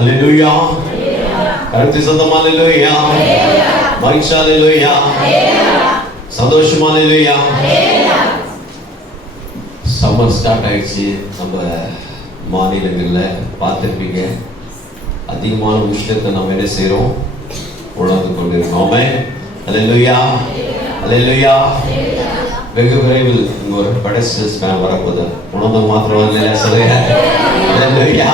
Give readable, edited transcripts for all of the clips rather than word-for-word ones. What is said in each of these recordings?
ஹல்லேலூயா. கருத்து சத்தம் ஹல்லேலூயா. மகிழ்ச்சி ஹல்லேலூயா. சந்தோஷம் ஹல்லேலூயா. சம்மர் ஸ்டார்ட் ஆயிடுச்சு. நம்ம மாநிலங்களில் பார்த்துருப்பீங்க, அதிகமான விஷயத்தை நம்ம என்ன செய்கிறோம், உணர்ந்து கொண்டிருக்கோம். ஆமென். ஹல்லேலூயா. ஹல்லேலூயா. வெகு விரைவில் இங்கே ஒரு பெடஸ்டல்ஸ் மேன் வரப்போகுது. உணர்ந்து மாத்திரம் இல்லையா சொல்லுங்க. ஹல்லேலூயா.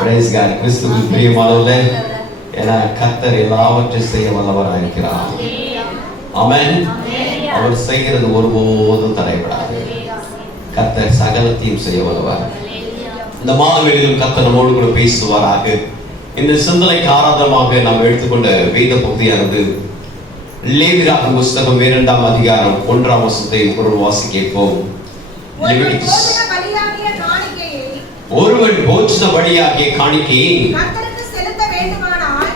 Praise God. கிறிஸ்துவுக்கு பிரியமானவர்களே, ஏன்னா கர்த்தர் எல்லாவற்றையும் செய்ய வல்லவராக இருக்கிறார். ஆமென். அவர் செய்கிறது ஒருபோதும் தடைபடாது. கர்த்தர் சகலத்தையும் செய்ய வல்லவர். இந்த மாதவெளியிலும் கர்த்தர் நம்மோடு கூட பேசுவாராக. இந்த சிந்தனைக்கு ஆராதமாக நாம் எடுத்துக்கொண்ட வேத பகுதியானது லேவியராகமம் புத்தகம் 2ஆம் அதிகாரம் 1ஆம் வசனத்தை ஒரு வாசிக்க கேட்போம். ஒருவன் போஜன பலியாகிய காணிக்கையை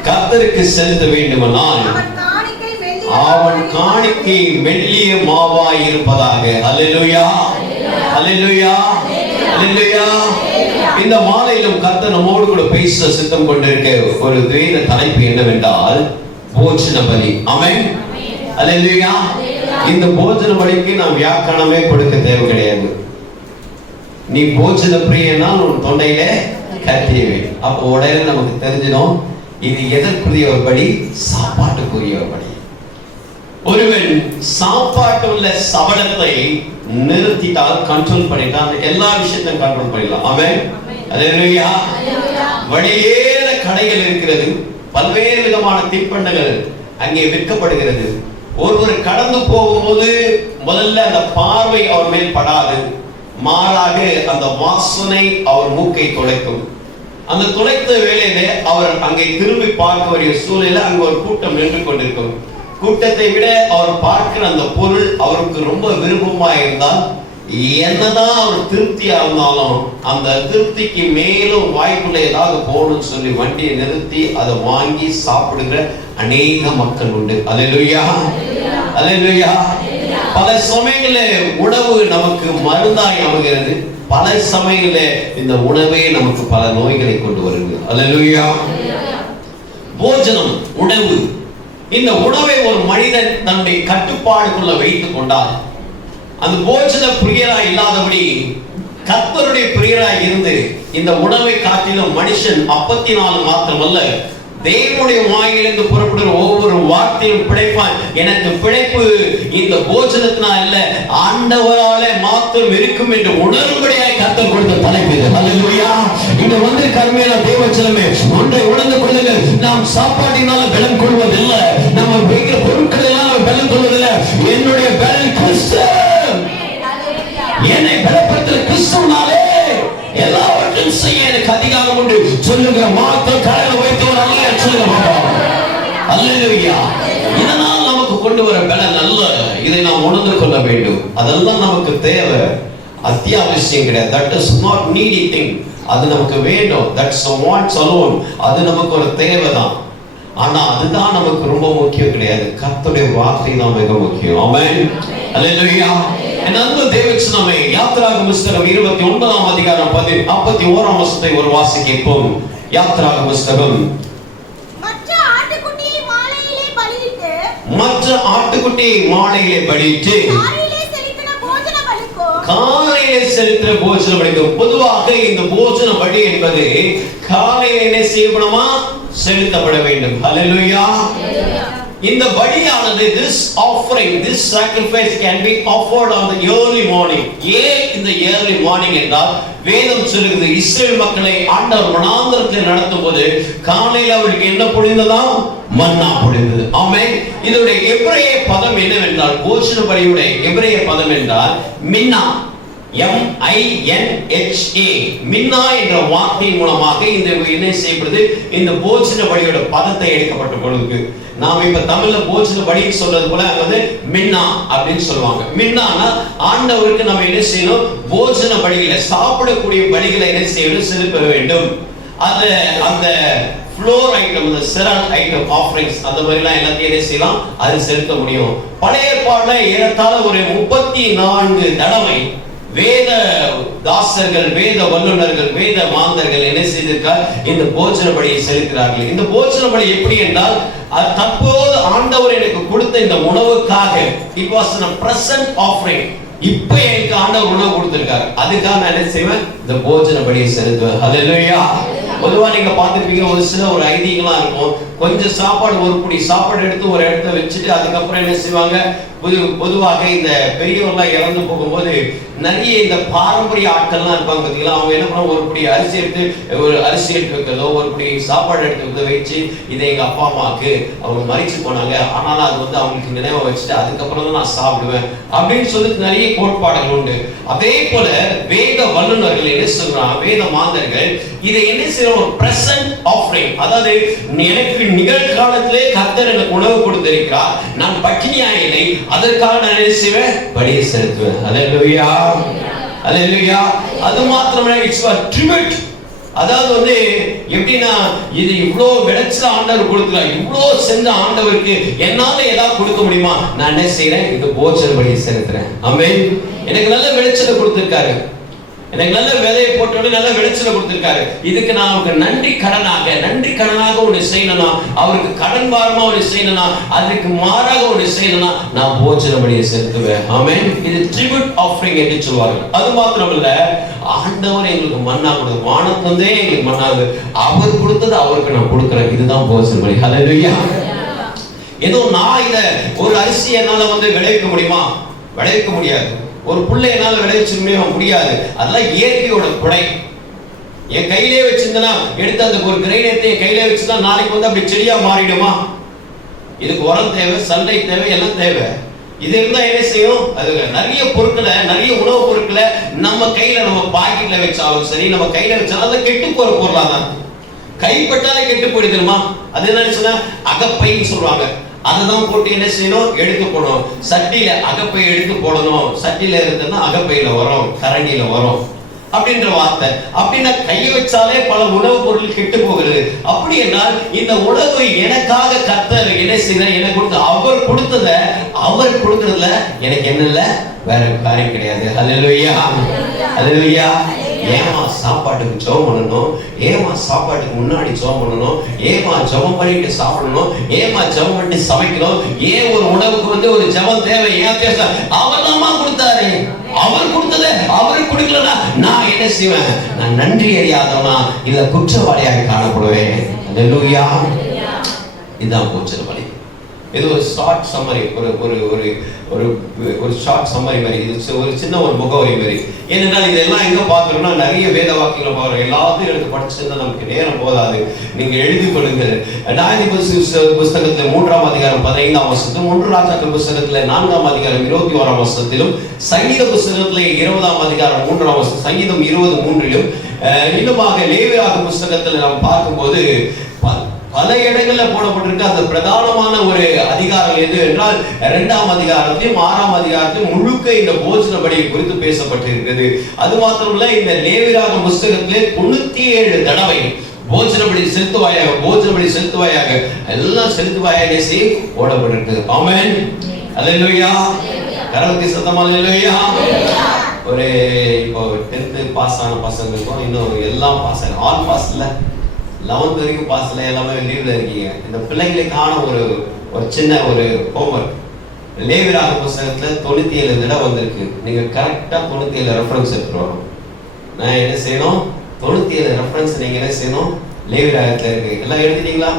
கர்த்தருக்கு செலுத்த வேண்டுமானால் அவன் காணிக்கை மெல்லிய மாவாய் இருப்பதாக. ஹல்லேலூயா. ஹல்லேலூயா. ஹல்லேலூயா. இந்த மாலையிலும் கர்த்தர் நம்மோடு கூட பேச சித்தம் கொண்டிருக்க ஒரு வேத தலைப்பு என்னவென்றால் போஜன பலி. ஆமென். ஹல்லேலூயா. இந்த போஜன பலிக்கு நாம் வியாக்கரணமே கொடுக்க தேவை கிடையாது. நீ போஜன பிரியனா உன் தொண்டையில கத்தியவை. அப்போ உடனே நமக்கு தெரிஞ்சிடும் இது எதற்குரிய ஒரு பலி, சாப்பாட்டுக்குரிய ஒரு பலி. ஒருவன் சாப்பாட்டு உள்ள சபலத்தை நிறுத்திட்டால், கண்ட்ரோல் பண்ணிட்டால், எல்லா விஷயத்தையும் கண்ட்ரோல் பண்ணிடலாம். ஆமென். ஹல்லேலூயா. வழியேற கடைகள் இருக்கிறது, பல்வேறு விதமான தின்பண்டங்கள் அங்கே விற்கப்படுகிறது. ஒருவர் கடந்து போகும்போது முதல்ல அந்த பார்வை அவர் மேல் படாது, மாறாக அந்த வாசனை அவர் மூக்கை துளைக்கும். அந்த துளைத்த வேளையிலே அவர் அங்கே திரும்பி பார்க்க வேண்டிய சூழ்நிலை அங்க ஒரு கூட்டம் நின்று கொண்டிருக்கும். கூட்டத்தை விட அவர் பார்க்கிற அந்த பொருள் அவருக்கு ரொம்ப விருப்பமா இருந்தால், என்னதான் அவர் திருப்தியா இருந்தாலும் அந்த திருப்திக்கு மேலும் வாய்ப்புள்ள ஏதாவது போகணும்னு சொல்லி வண்டியை நிறுத்தி அதை வாங்கி சாப்பிடுகிற அநேக மக்கள் உண்டு. அல்லேலூயா. அல்லேலூயா. பல சமயங்களில் உணவு நமக்கு மருந்தாய் அமைகிறது, பல சமயங்களில் இந்த உணவே நமக்கு பல நோய்களை கொண்டு வருகிறது. அல்லேலூயா. போஜனம், உணவு, இந்த உணவை ஒரு மனிதன் தன்னுடைய கட்டுப்பாடுக்குள்ள வைத்துக் கொண்டால், அந்த போஜன பிரியராய் இல்லாதபடி கர்த்தருடைய பிரியராய் இருந்து இந்த உணவை காட்டிலும் மனுஷன் அப்பத்தினால மாத்திரமல்ல தேவனுடைய வாயிலிருந்து புறப்படுகிற ஒவ்வொரு வார்த்தையும் பிழைப்பான். எனக்கு பிழைப்பு இந்த போஜனத்தினால் இல்ல, ஆண்டவராலே மாத்திரம் இருக்கும் என்று உணர்வுபடியாய் கர்த்தர் கொடுத்த தலைப்பு இது. ஹல்லேலூயா. இங்க வந்து கர்மேல தேவச்சலமே ஒன்றை உணர்ந்து கொள்ளுங்கள். நாம் சாப்பாட்டினால பலம் கொள்வதில்லை, நம்ம வைக்கிற பொருட்கள் எல்லாம் பலம் கொள்வதில்லை. என்னுடைய பலம் கிறிஸ்து, என்னை பலப்படுத்துகிற கிறிஸ்துவினாலே எல்லாவற்றையும் செய்ய எனக்கு அதிகாரம் உண்டு சொல்லுகிற மாத்திரம் கரையில் வைத்தவர் அல்ல சொல்லுங்க. அல்லேலூயா. இதனால் நமக்கு கொண்டு வர பலன் அல்ல, இதை நாம் உணர்ந்து கொள்ள வேண்டும். அதெல்லாம் நமக்கு தேவை, அத்தியாவசியம் கிடையாது. That is not needy thing. அது நமக்கு வேண்டும். That's a wants alone. அது நமக்கு ஒரு தேவைதான். ஆனா அதுதான் நமக்கு ரொம்ப முக்கியம் கிடையாது. கர்த்தருடைய வார்த்தை தான் மிக முக்கியம். ஆமென். அல்லேலூயா. அன்பு தேவச்சனமே, யாத்திராகம புத்தகம் 29ஆம் அதிகாரம் 51ஆம் வசனத்தை ஒரு வாசிக்க கேட்போம். யாத்திராகம புத்தகம். மற்ற ஆட்டுக்குட்டியை மாலையிலே பலியிட்டு காலையிலே செலுத்தின போஜன பலிக்கும். பொதுவாக இந்த போஜன பலி என்பது காலையிலே செய்யப்படுமா, செலுத்தப்பட வேண்டும். ஹல்லேலூயா. இந்த பலியானது, this offering, this sacrifice can be offered on the early morning. ஏன் இந்த early morning என்றால், வேதம் சொல்லுகிறது இஸ்ரவேல் மக்களை ஆண்டவர் வனாந்தரத்தில் நடத்தும் போது காலையில் அவருக்கு என்ன பொழிந்ததாம், மன்னா பொழிந்தது. ஆமென். இதோட எபிரேய பதம் என்னவென்றால், போஜன பலியுடைய எபிரேய பதம் என்றால் மின்னா, M-I-N-H-A. மின்னா என்ற வார்த்தையின் மூலமாக இந்த என்ன செய்யப்படுது, இந்த போஜன பலியோட பதத்தை எடுக்கப்பட்ட பொழுது நாம இப்ப தமிழ்ல போஜன பலின்னு சொல்றது போல அங்க வந்து மின்னா அப்படின்னு சொல்லுவாங்க. மின்னானா ஆண்டவருக்கு நம்ம என்ன செய்யணும், போஜன பலிகளை, சாப்பிடக்கூடிய பலிகளை என்ன செய்யணும், செலுத்த வேண்டும். அந்த ஃப்ளோர் ஐட்டம், அந்த செரல் ஐட்டம், ஆஃபரிங்ஸ், அந்த மாதிரிலாம் எல்லாத்தையும் என்ன செய்யலாம், அது செலுத்த முடியும். பழைய ஏற்பாடுல ஏறத்தாழ ஒரு 34 தடவை வேத தாசர்கள், வேத வல்லுநர்கள், வேத மாந்தர்கள் என்ன செய்திருக்கார்? இந்த போஜன பலியை செலுத்துகிறார்கள். இந்த போஜன பலி எப்படி என்றால், தற்போது ஆண்டவர் எனக்கு கொடுத்த இந்த உணவுக்காக, it was a present offering. இப்ப எனக்கு ஆண்டவர் உணவு கொடுத்திருக்காரு, அதுக்காக நான் என்ன செய்வேன்? இந்த போஜன பலியை செலுத்துவேன். ஹல்லேலூயா. பொதுவா நீங்க பார்த்திருப்பீங்க, ஒரு சில ஒரு ஐதீகமா இருக்கும். கொஞ்சம் சாப்பாடு, ஒரு புடி சாப்பாடு எடுத்து ஒரு இடத்துல வச்சுட்டு அதுக்கப்புறம் என்ன செய்வாங்க? பொதுவாக இந்த பெரியவர்கள்லாம் இறந்து போகும்போது நிறைய இந்த பாரம்பரிய ஆட்கள்லாம் இருப்பாங்க பார்த்தீங்களா, அவங்க என்ன பண்ணுவாங்க? ஒரு புடி அரிசி எடுத்து வைக்கிறதோ, ஒரு புடி சாப்பாடு எடுத்து வச்சு, இதை எங்க அப்பா அம்மாவுக்கு அவங்க மறிச்சு போனாங்க, ஆனாலும் அது வந்து அவங்களுக்கு நினைவை வச்சுட்டு அதுக்கப்புறம் தான் நான் சாப்பிடுவேன் அப்படின்னு சொல்லி நிறைய கோட்பாடுகள் உண்டு. அதே போல வேத வல்லுநர்கள் என்ன சொல்றாங்க? வேத மாந்தர்கள் இதை என்ன செய்யற? ஒரு பிரசன்ட் ஆஃபரிங், அதாவது எனக்கு நிகழ்காலத்திலே கர்த்தர் எனக்கு உணவு கொடுத்திருக்கிறார், நான் பட்டினியா இல்லை, அதற்காக நான் என்ன செய்வேன்? பலியை செலுத்துவேன். ஹல்லேலூயா, ஹல்லேலூயா. அது மாத்திரமே இட்ஸ் a tribute. அதாவது வந்து எப்படின்னா, இது இவ்வளோ விளைச்சல் ஆண்டவர் கொடுக்கிறார், இவ்வளோ செஞ்ச ஆண்டவருக்கு என்னால ஏதாவது கொடுக்க முடியுமா? நான் என்ன செய்யறேன்? இந்த போஜன பலியை செலுத்துறேன். ஆமென். எனக்கு நல்ல விளைச்சலை கொடுத்திருக்காரு, எனக்கு நல்ல விதையை போட்டோட நல்ல விளைச்சலை கொடுத்திருக்காரு, இதுக்கு நான் அவருக்கு நன்றி கடனாக ஒன்று செய்யணும்னா, அவருக்கு கடன் பாரமா ஒன்று செய்யணும்னா, அதுக்கு மாறாக ஒன்று செய்யணும்னா நான் போஜன பலியை செலுத்துவேன். ஆமென். இது ட்ரிபியூட் ஆஃபரிங் என்று சொல்வார்கள். அது மாத்திரமல்ல, ஆண்டவர் எங்களுக்கு மன்னா கொடுத்து, வானத்திலிருந்தே எங்களுக்கு மன்னாது, அவர் கொடுத்தது அவருக்கு நான் கொடுக்கிறேன், இதுதான் போஜன பலி. ஹல்லேலூயா. ஏதோ நான் இத ஒரு அரிசி என்னால வந்து விளைவிக்க முடியுமா? விளைவிக்க முடியாது. ஒரு புள்ளை என்னால விளைவிச்சு முடியாது. அதெல்லாம் இயற்கையோட கொடை. என் கையிலே வச்சிருந்தா, எடுத்து அந்த ஒரு கிரெயின் எடுத்து என் கையிலே வச்சுன்னா நாளைக்கு வந்து அப்படி செடியா மாறிடுமா? இதுக்கு உரம் தேவை, சண்டை தேவை, எல்லாம் தேவை. இது இருந்தா என்ன செய்யும்? அது நிறைய பொருட்களை, நிறைய உணவு பொருட்களை நம்ம கையில, நம்ம பாக்கெட்ல வச்சாலும் சரி, நம்ம கையில வச்சாலும் அது கெட்டு போற பொருளா தான். கைப்பட்டாலே கெட்டு போயிடுமா? அது என்ன சொன்னா அகப்பைன்னு சொல்லுவாங்க. அததான் போட்டு என்ன செய்யணும்? எடுத்து போடணும். சட்டியில அகப்பை எடுத்து போடணும். சட்டியில இருந்ததுன்னா அகப்பையில வரும், கரண்டியில வரும் அப்படின்ற வார்த்தை. அப்படின்னா கையை வச்சாலே பல உணவு பொருள் கெட்டு போகிறது. அப்படி என்றால் இந்த உணவு எனக்காக கர்த்தர் என்ன செய்யறார்? எனக்கு கொடுத்த, அவர் கொடுத்தத, அவர் கொடுக்கறதுல எனக்கு என்ன இல்ல, வேற காரியம் கிடையாது. ஹல்லேலூயா, ஹல்லேலூயா. ஏமா சாப்பாட்டுக்கு ஜெபம் பண்ணணும்? ஏமா சாப்பாட்டுக்கு முன்னாடி ஜெபம் பண்ணணும்? ஏமா ஜெபம் பண்ணிட்டு சாப்பிடணும்? ஏமா ஜெபம் பண்ணி சமைக்கணும்? ஏன் ஒரு உணவுக்கு வந்து ஒரு ஜெபம் தேவை? ஏன் பேச? அவர் தான் கொடுத்தாரு. அவர் கொடுத்ததை அவருக்கு கொடுக்கலனா நான் என்ன செய்வேன்? நான் நன்றி அறியாதவனா இல்ல குற்றவாளியாக காணப்படுவேன். ஹல்லேலூயா. இதுதான் போஜன பலி. இது ஒரு ஷார்ட் சம்மரி, ஒரு ஷார்ட் சம்மரி மாதிரி. இது ஒரு சின்ன ஒரு முகவரி மாதிரி. ஏனென்றால் இதெல்லாம் எங்க பார்க்கணும்னா, நிறைய வேத வாக்கியங்களை பார்க்கணும். எல்லாத்தையும் எடுத்து படிச்சிருந்தா நமக்கு நேரம் போதாது. நீங்க எழுதி கொள்ளுங்கள். நியாயாதிபதி புஸ்தகத்துல 3ஆம் அதிகாரம் 15ஆம் வசனத்திலும், 1 ராஜாக்கள் புஸ்தகத்துல 4ஆம் அதிகாரம் 21ஆம் வசனத்திலும், சங்கீத புஸ்தகத்துல 20ஆம் அதிகாரம் 3ஆம் வசனம், சங்கீதம் 20:3லும், இன்னுமாக லேவியராகம புஸ்தகத்துல நாம் பார்க்கும்போது பல இடங்கள்ல போடப்பட்டிருக்கு. அந்த பிரதானமான ஒரு அதிகாரம் எது என்றால் 2ஆம் அதிகாரத்திலும் 6ஆம் அதிகாரத்திலும் முழுக்க இந்த போஜன பலியை குறித்து பேசப்பட்டிருக்கிறது. அது மாத்திரமல்ல, இந்த லேவியராகம புஸ்தகத்திலே 97 தடவை போஜன பலி செலுத்துவாயாக, போஜன பலி செலுத்துவாயாக, எல்லாம் செலுத்துவாயாக செய்ய போடப்பட்டிருக்கு. ஆமென், ஹல்லேலூயா. கரவத்தி சத்தமா ஹல்லேலூயா. ஒரு இப்போ 10th பாஸ் ஆன பசங்களுக்கும் இன்னும் எல்லாம் பாஸ் ஆன, ஆல் பாஸ் இல்ல, 11th வரைக்கும் பாஸ்ல எல்லாமே லீவ்ல இருக்கீங்க. இந்த பிள்ளைங்களுக்கான ஒரு சின்ன ஒரு ஹோம்வொர்க். லேவியராகம புஸ்தகத்துல 97 தடவை வந்திருக்கு. நீங்க கரெக்டா 97 ரெஃபரன்ஸ் எடுத்துட்டு வரணும். நான் என்ன செய்யணும்? 97 ரெஃபரன்ஸ் நீங்க என்ன செய்யணும்? லேவியராகத்துல இருக்கு. எல்லாம் எழுதிட்டீங்களா?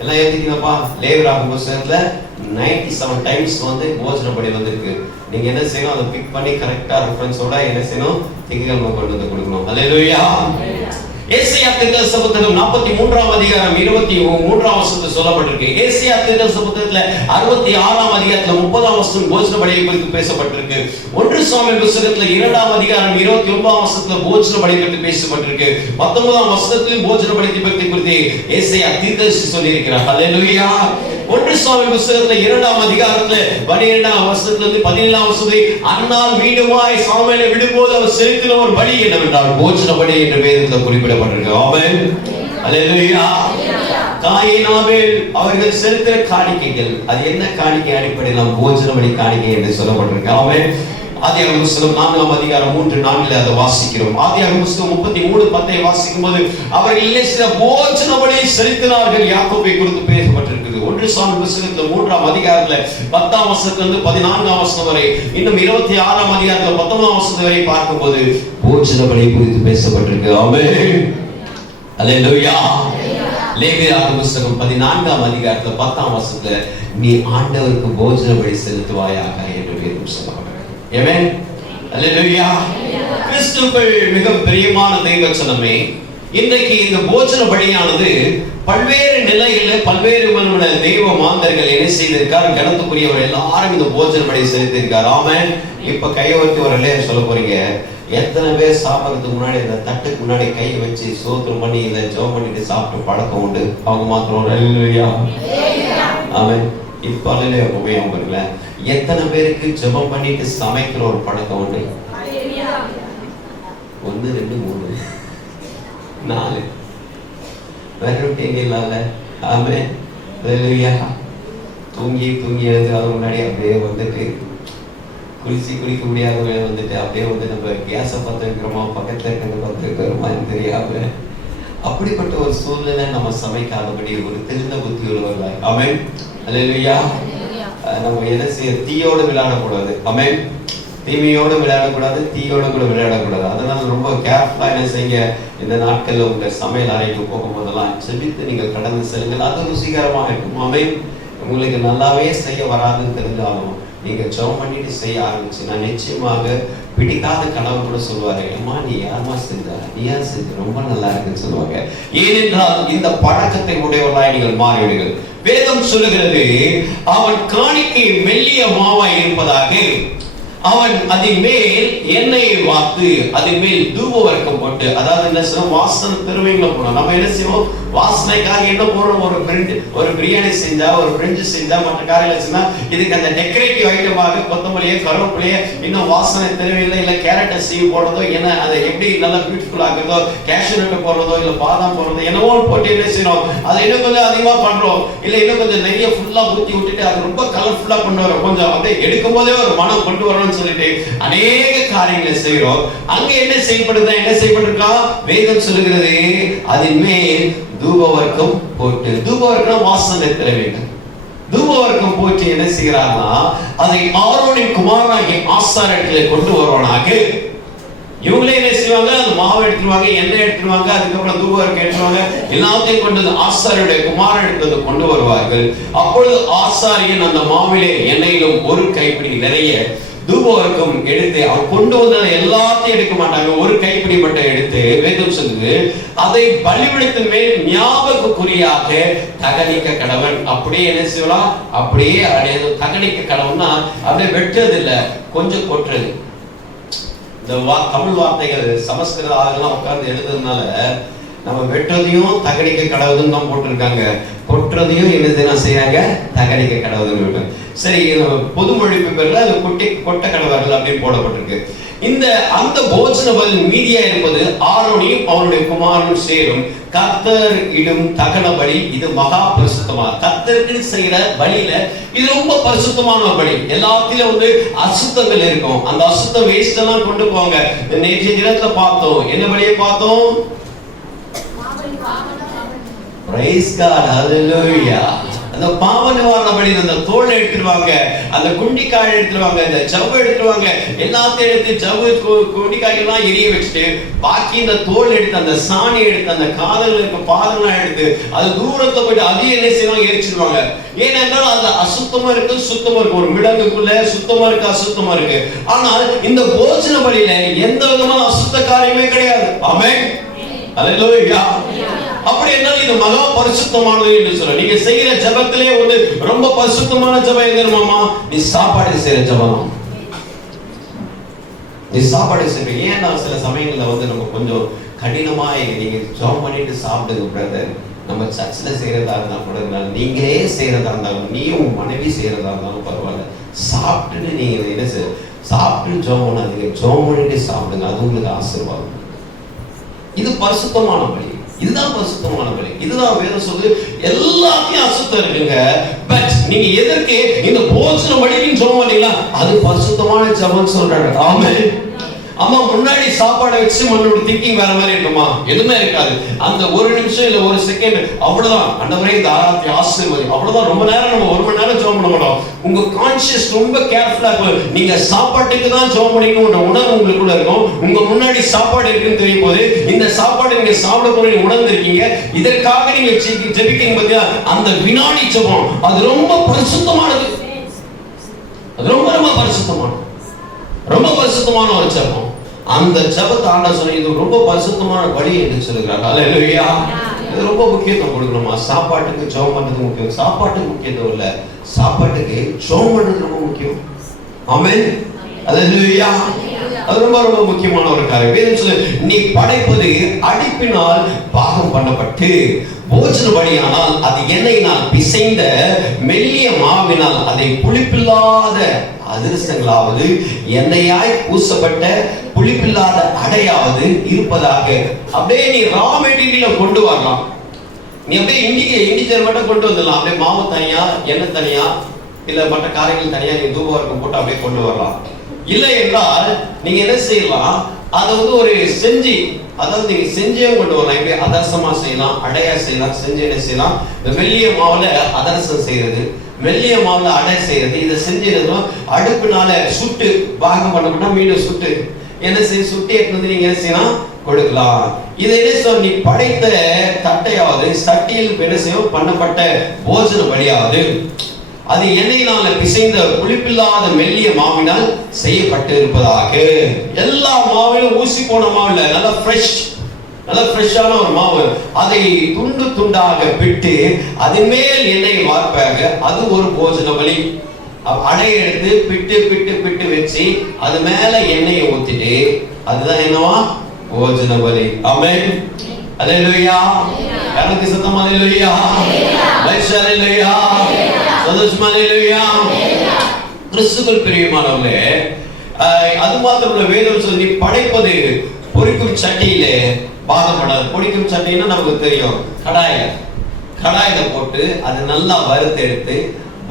எல்லாம் எழுதிட்டீங்களாப்பா? லேவியராகம புஸ்தகத்துல 97 டைம்ஸ் வந்து போஜன பலி வந்திருக்கு. நீங்க என்ன செய்யணும்? அதை பிக் பண்ணி கரெக்டா ரெஃபரன்ஸோட என்ன செய்யணும்? திங்கட்கிழமை கொண்டு வந்து கொடுக்கணும். ஹல்லேலூயா. ஏசாயா தீர்க்கதரிசி புத்தகம் 43ஆம் அதிகாரம் 23ஆம் வசனத்தில் சொல்லப்பட்டிருக்கு. ஏசாயா தீர்க்கதரிசி புத்தகத்துல 66ஆம் அதிகாரத்துல 30ஆம் வசனம் போஜன பலியை குறித்து பேசப்பட்டிருக்கு. 1 சாமுவேல் புத்தகத்துல 2ஆம் அதிகாரம் 29ஆம் வசனத்துல போஜன பலியை பற்றி பேசப்பட்டிருக்கு. 19ஆம் வசனத்தில் போஜன பலியை பற்றி குறித்து ஏசாயா தீர்க்கதரிசி சொல்லி இருக்கிறார். ஹல்லேலூயா. 1 சாமுவேல் புத்தகத்துல 2ஆம் அதிகாரத்துல 12ஆம் வசனத்துல இருந்து 17ஆம் வசனம், அன்னால் மீண்டுமாய் சாமுவேலை விடும்போது அவர் செலுத்தின ஒரு பலி என்னவென்றால் போஜன பலி என்று வேதத்தில் குறிப்பிடப்பட்டிருக்கு. ஆமென், ஹல்லேலூயா. காயின் ஆபேல் அவர்கள் செலுத்தின காணிக்கைகள், அது என்ன காணிக்கை? அடிப்படையில் போஜன பலி காணிக்கை என்று சொல்லப்பட்டிருக்கு. ஆமென். ஆதியாகம புத்தகம் 4ஆம் அதிகாரம் 3-4 அதை வாசிக்கிறோம். ஆதியாகம புத்தகம் 33:10 வாசிக்கும் போது அவர்கள் இல்ல போஜன பலியை செலுத்தினார்கள் யாக்கோபை குறித்து பேசப்பட்டிருக்குது. 1 சாமுவேல் புத்தகத்துல 3ஆம் அதிகாரத்துல 10ஆம் வசனத்திலிருந்து 14ஆம் வசனம் வரை, இன்னும் 26ஆம் அதிகாரத்துல 19ஆம் வசனம் வரை பார்க்கும்போது போஜன பலியை குறித்து பேசப்பட்டிருக்கு. ஆமென், அல்லேலூயா. லேவியராகம புத்தகம் 14ஆம் அதிகாரத்துல 10ஆம் வசனத்துல நீ ஆண்டவருக்கு போஜன பலி செலுத்துவாயாக என்று வேதம் சொல்லப்பட்டிருக்கு. ஆமென், அல்லேலூயா. கிறிஸ்துவுக்குள் மிக பிரியமான தெய்வச்சனமே, இன்றைக்கு இந்த போஜன பலியானது பல்வேறு நிலைகளில் பல்வேறு தெய்வ மாந்தர்கள் என்ன செய்திருக்கார், கனத்துக்குரியவர் எல்லாரும் இந்த போஜன பலியை செலுத்தியிருக்கார். ஆமென். இப்ப கையொத்தி வரல சொல்ல போறீங்க, எத்தனை பேர் சாப்பிட்றதுக்கு முன்னாடி இந்த தட்டுக்கு முன்னாடி கையை வச்சு சோத்திரம் பண்ணி இதை ஜெபம் பண்ணிட்டு சாப்பிட்டு பழக்கம் உண்டு? அவங்க மாத்திரம் அல்லேலூயா, ஆமென். இப்ப அல்லேலூயா உபயோகம் பண்ணல. எத்தனை பேருக்கு ஜெபம் பண்ணிட்டு சமைக்கிற ஒரு பழக்கம் உண்டு? 1 2 3 4 வேறொட்டேங்க இல்லாத. ஆமென், அல்லேலூயா. தூங்கி எழுந்து அவர் முன்னாடி அப்படியே வந்துட்டு குளிக்க முடியாதவங்க வந்துட்டு அப்படியே வந்து நம்ம கேஸை பார்த்து வைக்கிறோமா, பக்கத்துல இருக்கிறத பார்த்து வைக்கிறோமான்னு தெரியாம அப்படிப்பட்ட ஒரு சூழ்நிலை நம்ம சமைக்காதபடி ஒரு தெரிந்த புத்தி உள்ளவர்களாய். ஆமென், அல்லேலூயா. நம்ம என்ன செய்ய, தீயோடு விளையாடக்கூடாது. ஆமென், தீமையோடு விளையாடக்கூடாது, தீயோடு கூட விளையாடக்கூடாது. அதனால ரொம்ப கேர்ஃபுல்லா என்ன செய்ய, இந்த நாட்கள்ல உங்க சமையல் அறைக்கு போகும்போதெல்லாம் செபித்து நீங்கள் கடந்து செல்லுங்கள். அது ருசிகரமாக இருக்கும். ஆமென். உங்களுக்கு நல்லாவே செய்ய வராதுன்னு தெரிஞ்சாலும் நீங்க ஜெபம் பண்ணிட்டு செய்ய ஆரம்பிச்சுன்னா நிச்சயமாக பிடிக்காத கனவு கூட சொல்லுவாரு, அம்மா நீ யாருமா செஞ்சா, நீயா செஞ்ச, ரொம்ப நல்லா இருக்குன்னு சொல்லுவாங்க. ஏனென்றால் இந்த பழக்கத்தை உடையவர்களாய் நீங்கள் மாறிவிடுங்கள். வேதம் சொல்லுகிறது, அவன் காணிக்கை மெல்லிய மாவாய் இருப்பதாக அவன் அதன் மேல் எண்ணெயை வார்த்து அதன் மேல் தூப வர்க்கம் போட்டு, அதாவது என்ன செய்வோம், வாசனை பெருமைகளை போனோம். நம்ம என்ன செய்வோம், வாசனைக்காக என்ன போடுறோம், ஒரு பிரியாணி செஞ்சா, ஒரு பிரெஞ்சு செஞ்சா, மற்ற காரியங்கள் செஞ்சா இதுக்கு அந்த டெக்கரேட்டிவ் ஐட்டமாக கொத்தமல்லியே கருவேப்பிலையே இன்னும் வாசனை தேவையில்லை, இல்லை கேரட்டை சீவி போடுறதோ, என்ன அதை எப்படி நல்லா பியூட்டிஃபுல் ஆகுறதோ, கேஷ்யூ நட்டு போடுறதோ, இல்லை பாதாம் போடுறதோ, என்னவோ போட்டு என்ன செய்யணும், அதை இன்னும் கொஞ்சம் அதிகமா பண்றோம், இல்லை இன்னும் கொஞ்சம் நிறைய ஃபுல்லா ஊற்றி விட்டுட்டு அது ரொம்ப கலர்ஃபுல்லா கொண்டு வரோம், கொஞ்சம் அப்படியே எடுக்கும் போதே ஒரு மனம் கொண்டு வரணும் சொல்லிட்டு அநேக காரியங்களை செய்கிறோம். அங்க என்ன செய்யப்பட்டிருக்கா, வேதம் சொல்லுகிறது, அதன் மேல் தூப வர்க்கம் போட்டு, தூப வர்க்கம் வாசனை தர வேண்டும். தூப வர்க்கம் போட்டு என்ன செய்கிறார்னா, அதை ஆரோனின் குமாரனாகிய ஆசாரியத்திலே கொண்டு வருவானாக. இவங்களே என்ன செய்வாங்க, அந்த மாவு எடுத்துருவாங்க, எண்ணெய் எடுத்துருவாங்க, அதுக்கப்புறம் தூப வர்க்கம் எடுத்துருவாங்க, எல்லாத்தையும் கொண்டு ஆசாரியருடைய குமாரன் எடுத்து கொண்டு வருவார்கள். அப்பொழுது ஆசாரியன் அந்த மாவிலே எண்ணெயிலும் ஒரு கைப்பிடி நிறைய தூப வர்க்கம் எடுத்து, அவர் கொண்டு வந்த எல்லாத்தையும் எடுக்க மாட்டாங்க, ஒரு கைப்பிடி மட்டும் எடுத்து, வேதம் சொல்லுது, அதை பலிபீடத்தின் மேல் ஞாபகக்குறியாக தகனிக்க கடவன். அப்படியே என்ன செய்யலாம், அப்படியே தகனிக்க கடவுன்னா அப்படியே வெட்டுறது இல்ல, கொஞ்சம் கொட்டுறது. இந்த தமிழ் வார்த்தைகள் சமஸ்கிருத ஆகலாம் உட்கார்ந்து எழுதுறதுனால நம்ம வெட்டுறதையும் தகனிக்க கடவுதுன்னு தான் போட்டிருக்காங்க, கொட்டுறதையும் என்ன செய்யாங்க, தகனிக்க கடவுதுன்னு. சரி, பொது மொழிபெயர்ப்புல அது கொட்ட கடவர்கள் அப்படின்னு போடப்பட்டிருக்கு. அந்த போஜன பலி மீதியா இருப்பது ஆரோனியும் அவனுடைய குமாரனும் சேரும் கர்த்தர் இடும் தகன பலி. இது மகா பரிசுத்தமா கர்த்தருக்கு செய்யற பலியில இது ரொம்ப பரிசுத்தமான பலி. எல்லாத்திலும் அசுத்தங்கள் இருக்கும், அந்த அசுத்தம் வேஸ்ட் எல்லாம் கொண்டு போவாங்க. நேற்றைய தினத்துல பார்த்தோம், என்ன பலியை பார்த்தோம், பிரைஸ் காட், ஹல்லேலூயா. அந்த பாவ நிவாரண பலி, அந்த தோல் எடுத்துருவாங்க, அந்த குண்டிக்காய் எடுத்துருவாங்க, இந்த ஜவ்வு எடுத்துருவாங்க, எல்லாத்தையும் எடுத்து ஜவ்வு குண்டிக்காயெல்லாம் எரிய வச்சுட்டு பாக்கி இந்த தோல் எடுத்து, அந்த சாணி எடுத்து, அந்த காதல் இருக்க பாதம்லாம் எடுத்து அது தூரத்தை போயிட்டு அதையும் என்ன செய்வாங்க, எரிச்சிருவாங்க. ஏனென்றால் அந்த அசுத்தமா இருக்கு, சுத்தமா இருக்கு. ஒரு மிளகுக்குள்ள சுத்தமா இருக்கு, அசுத்தமா இருக்கு. ஆனால் இந்த போஜன பலியில எந்த விதமான அசுத்த காரியமே கிடையாது. ஆமென், அல்லேலூயா. அப்படி என்றால் இது மகா பரிசுத்தமானது என்று சொல்ல. நீங்க செய்யற ஜபத்திலே ரொம்ப பரிசுத்தமான ஜபம் எதுமாமா, நீ சாப்பாடு செய்யற ஜபம். நீ சாப்பாடு செய்ய, ஏன்னா சில சமயங்கள்ல நம்ம கொஞ்சம் கடினமா நீங்க ஜபம் பண்ணிட்டு சாப்பிடுங்க பிரதர். நம்ம சர்ச்சில் செய்யறதா இருந்தா கூட, நீங்களே செய்யறதா இருந்தாலும், நீயும் மனைவி செய்யறதா இருந்தாலும் பரவாயில்ல, சாப்பிட்டுட்டு நீங்க என்ன சாப்பிட்டு ஜபம் பண்ணாதீங்க, ஜபம் பண்ணிட்டு சாப்பிடுங்க, அது உங்களுக்கு ஆசீர்வாதம். இது பரிசுத்தமான பலி. இதுதான் பரிசுத்தமான பலி. இதுதான் வேதம் சொல்லுது. எல்லாத்தையும் அசுத்தம் இருக்குங்க. பட் நீங்க எதற்கு இந்த போஜன பலின்னு சொல்ல மாட்டீங்களா? அது பரிசுத்தமான ஜெபம் சொல்றாங்க. ஆமென். ஆமா, முன்னாடி சாப்பாடை வச்சு நம்மளோட திங்கிங் வேற மாதிரி இருக்குமா? எதுவுமே இருக்காது. அந்த ஒரு நிமிஷம் இல்ல ஒரு செகண்ட் அவ்வளவுதான். ஆண்டவரே இந்த ஆராதனை ஆசீர்வதி, அவ்வளவுதான். ரொம்ப நேரம் நம்ம 1 மணி நேரம் ஜெபம் பண்ண மாட்டோம். உங்க கான்ஷியஸ் ரொம்ப கேர்ஃபுல்லா இருக்கும். நீங்க சாப்பாட்டுக்கு தான் ஜெபம் பண்ணீங்கன்ற உணர்வு உங்களுக்குள்ள இருக்கும். உங்க முன்னாடி சாப்பாடு இருக்குன்னு தெரியும் போது இந்த சாப்பாடு நீங்க சாப்பிட போற உணர்ந்து இருக்கீங்க. இதற்காக நீங்க ஜெபிக்கீங்க பாத்தியா? அந்த வினாடி ஜெபம் அது ரொம்ப பரிசுத்தமானது. அது ரொம்ப ரொம்ப பரிசுத்தமானது. ரொம்ப பரிசுத்தமான ஒரு ஜெபம். அந்த ஜெபத்தை ஆண்டவர் சொன்ன இது ரொம்ப பரிசுத்தமான பலி என்று சொல்கிறார். ஹல்லேலூயா. இது ரொம்ப முக்கியத்துவம் கொடுக்கணுமா? சாப்பாட்டுக்கு ஜெபம் பண்றது முக்கியம். சாப்பாட்டுக்கு முக்கியத்துவம் இல்ல, சாப்பாட்டுக்கு ஜெபம் பண்றது ரொம்ப முக்கியம். ஆமென். ஹல்லேலூயா. அது ரொம்ப ரொம்ப முக்கியமான ஒரு காரியம். வேதம் சொல்லுது, நீ படைப்பது அடுப்பினால் பாகம் பண்ணப்பட்டு போஜன பலியானால் அது எண்ணெயினால் பிசைந்த மெல்லிய மாவினால் அதை புளிப்பில்லாத அதிரசங்களாவது எண்ணெயாய் பூசப்பட்ட புளிப்பில்லாத அடையாவது இருப்பதாக. அப்படியே நீ ரா மெட்டீரியலை கொண்டு வரலாம். நீ அப்படியே இண்டிஜர் மட்டும் கொண்டு வந்துடலாம். அப்படியே மாவு தனியா, எண்ணெய் தனியா, இல்ல மற்ற காரியங்கள் தனியா நீ தூபவர்க்கம் போட்டு அப்படியே கொண்டு வரலாம். இல்லை என்றால் நீங்க என்ன செய்யலாம்? அதை ஒரு செஞ்சு, அதாவது நீங்க செஞ்சே கொண்டு வரலாம். இப்படி அதரசமா செய்யலாம், அடையா செய்யலாம். செஞ்சு என்ன செய்யலாம்? இந்த மெல்லிய மாவுல அதரசம் செய்யறது, மெல்லிய மாவுல அடை செய்யறது. இதை செஞ்சிருந்தோம் அடுப்புனால சுட்டு பாகம் பண்ண மீண்டும் சுட்டு என்ன செய்ய சுட்டி எடுத்து நீங்க என்ன செய்யலாம்? கொடுக்கலாம். இதை என்ன சொல்ல, நீ படைத்த தட்டையாவது சட்டியில் என்ன செய்யும் பண்ணப்பட்ட போஜன பலியாவது அது எண்ணெயினால பிசைந்த புளிப்பில்லாத மெல்லிய மாவினால் செய்யப்பட்டு இருப்பதாக. எல்லா மாவிலும் ஊசி போன மாவு இல்ல, நல்ல ஃப்ரெஷ்ஷான ஒரு மாவு. அதை துண்டு துண்டாக பிட்டு அதன் மேல் எண்ணெய் வார்ப்பாக. அது ஒரு போஜன பலி. அடை எடுத்து பிட்டு பிட்டு பிட்டு வச்சு அது மேல எண்ணெயை ஊத்திட்டு அதுதான் என்னவா? போஜன பலி. ஆமென். அல்லேலூயா. எனக்கு சத்தம் அல்லேலூயா. அல்லேலூயா. சந்தோஷமா அல்லேலூயா. கிறிஸ்துவுக்குள் பிரியமானவர்களே, அது மாத்திரமல்ல, வேதம் சொல்லி படைப்பது பொரிக்கும் சட்டியிலே பாகம் பண்ணாது. பொரிக்கும் சட்டின்னா நமக்கு தெரியும், கடாயில போட்டு அது நல்லா வறுத்து எடுத்து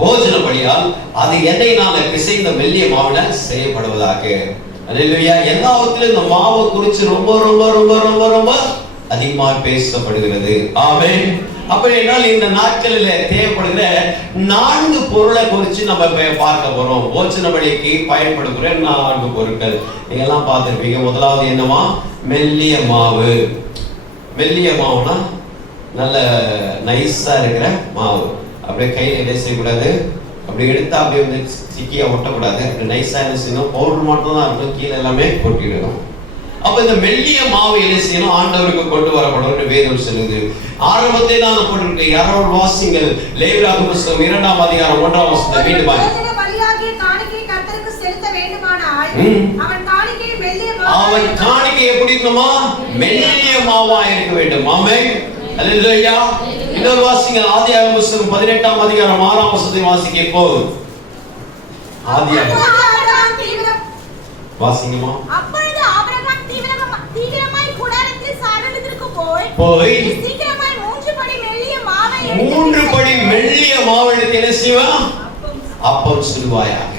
போஜன பலியால் அது எண்ணெயினால பிசைந்த மெல்லிய மாவினால் செய்யப்படுவதாக. அல்லேலூயா. எல்லாவற்றிலும் இந்த மாவை குறித்து ரொம்ப ரொம்ப ரொம்ப ரொம்ப ரொம்ப அதிகமா பேசப்படுகிறது. ஆமென். அப்ப என்னால் இந்த நாட்களில் தேவைப்படுகிற 4 பொருளை குறித்து நம்ம பார்க்க போறோம். போஜன பலிக்கு பயன்படுகிற 4 பொருட்கள் நீங்க எல்லாம் பார்த்திருப்பீங்க. முதலாவது என்னவா? மெல்லிய மாவு. மெல்லிய மாவுனா நல்ல நைஸா இருக்கிற மாவு. அப்படியே கையில என்ன செய்யக்கூடாது, அப்படி எடுத்தா அப்படியே சிக்கியா ஒட்டக்கூடாது. அப்படி நைஸா என்ன செய்யணும்? பவுடர் மட்டும் தான் இருக்கும், கீழே எல்லாமே கொட்டிடணும். அப்ப இந்த மெல்லிய மாவு என்ன செய்யணும்? ஆண்டவருக்கு கொண்டு வரப்படும் வேதம் சொல்லுது. ஆரம்பத்தை தான் போட்டிருக்கு. யாரோட வாசிங்கள் லேவியராகம புத்தகம் 2ஆம் அதிகாரம் 1ஆம் வசனத்தை மீண்டும் வாசிங்க. அவன் காணிக்கை எப்படி இருக்கணுமா? மெல்லிய மாவா இருக்க வேண்டும். ஆமென். அல்லேலூயா. இன்னொரு வாசிங்க, ஆதியாகம புத்தகம் 18ஆம் அதிகாரம் 6ஆம் வசனத்தை வாசிக்க. இப்போ ஆதியாகமம் வாசிங்கமா. அப்பொழுது ஆபிரகாம் தீவிரமாய் கூடாரத்தில் சாரளத்திற்கு போய் சீக்கிரமாய் 3 படி மெல்லிய மாவை எடுத்து என்ன செய்வான்? அப்பம் சுடுவாயாக.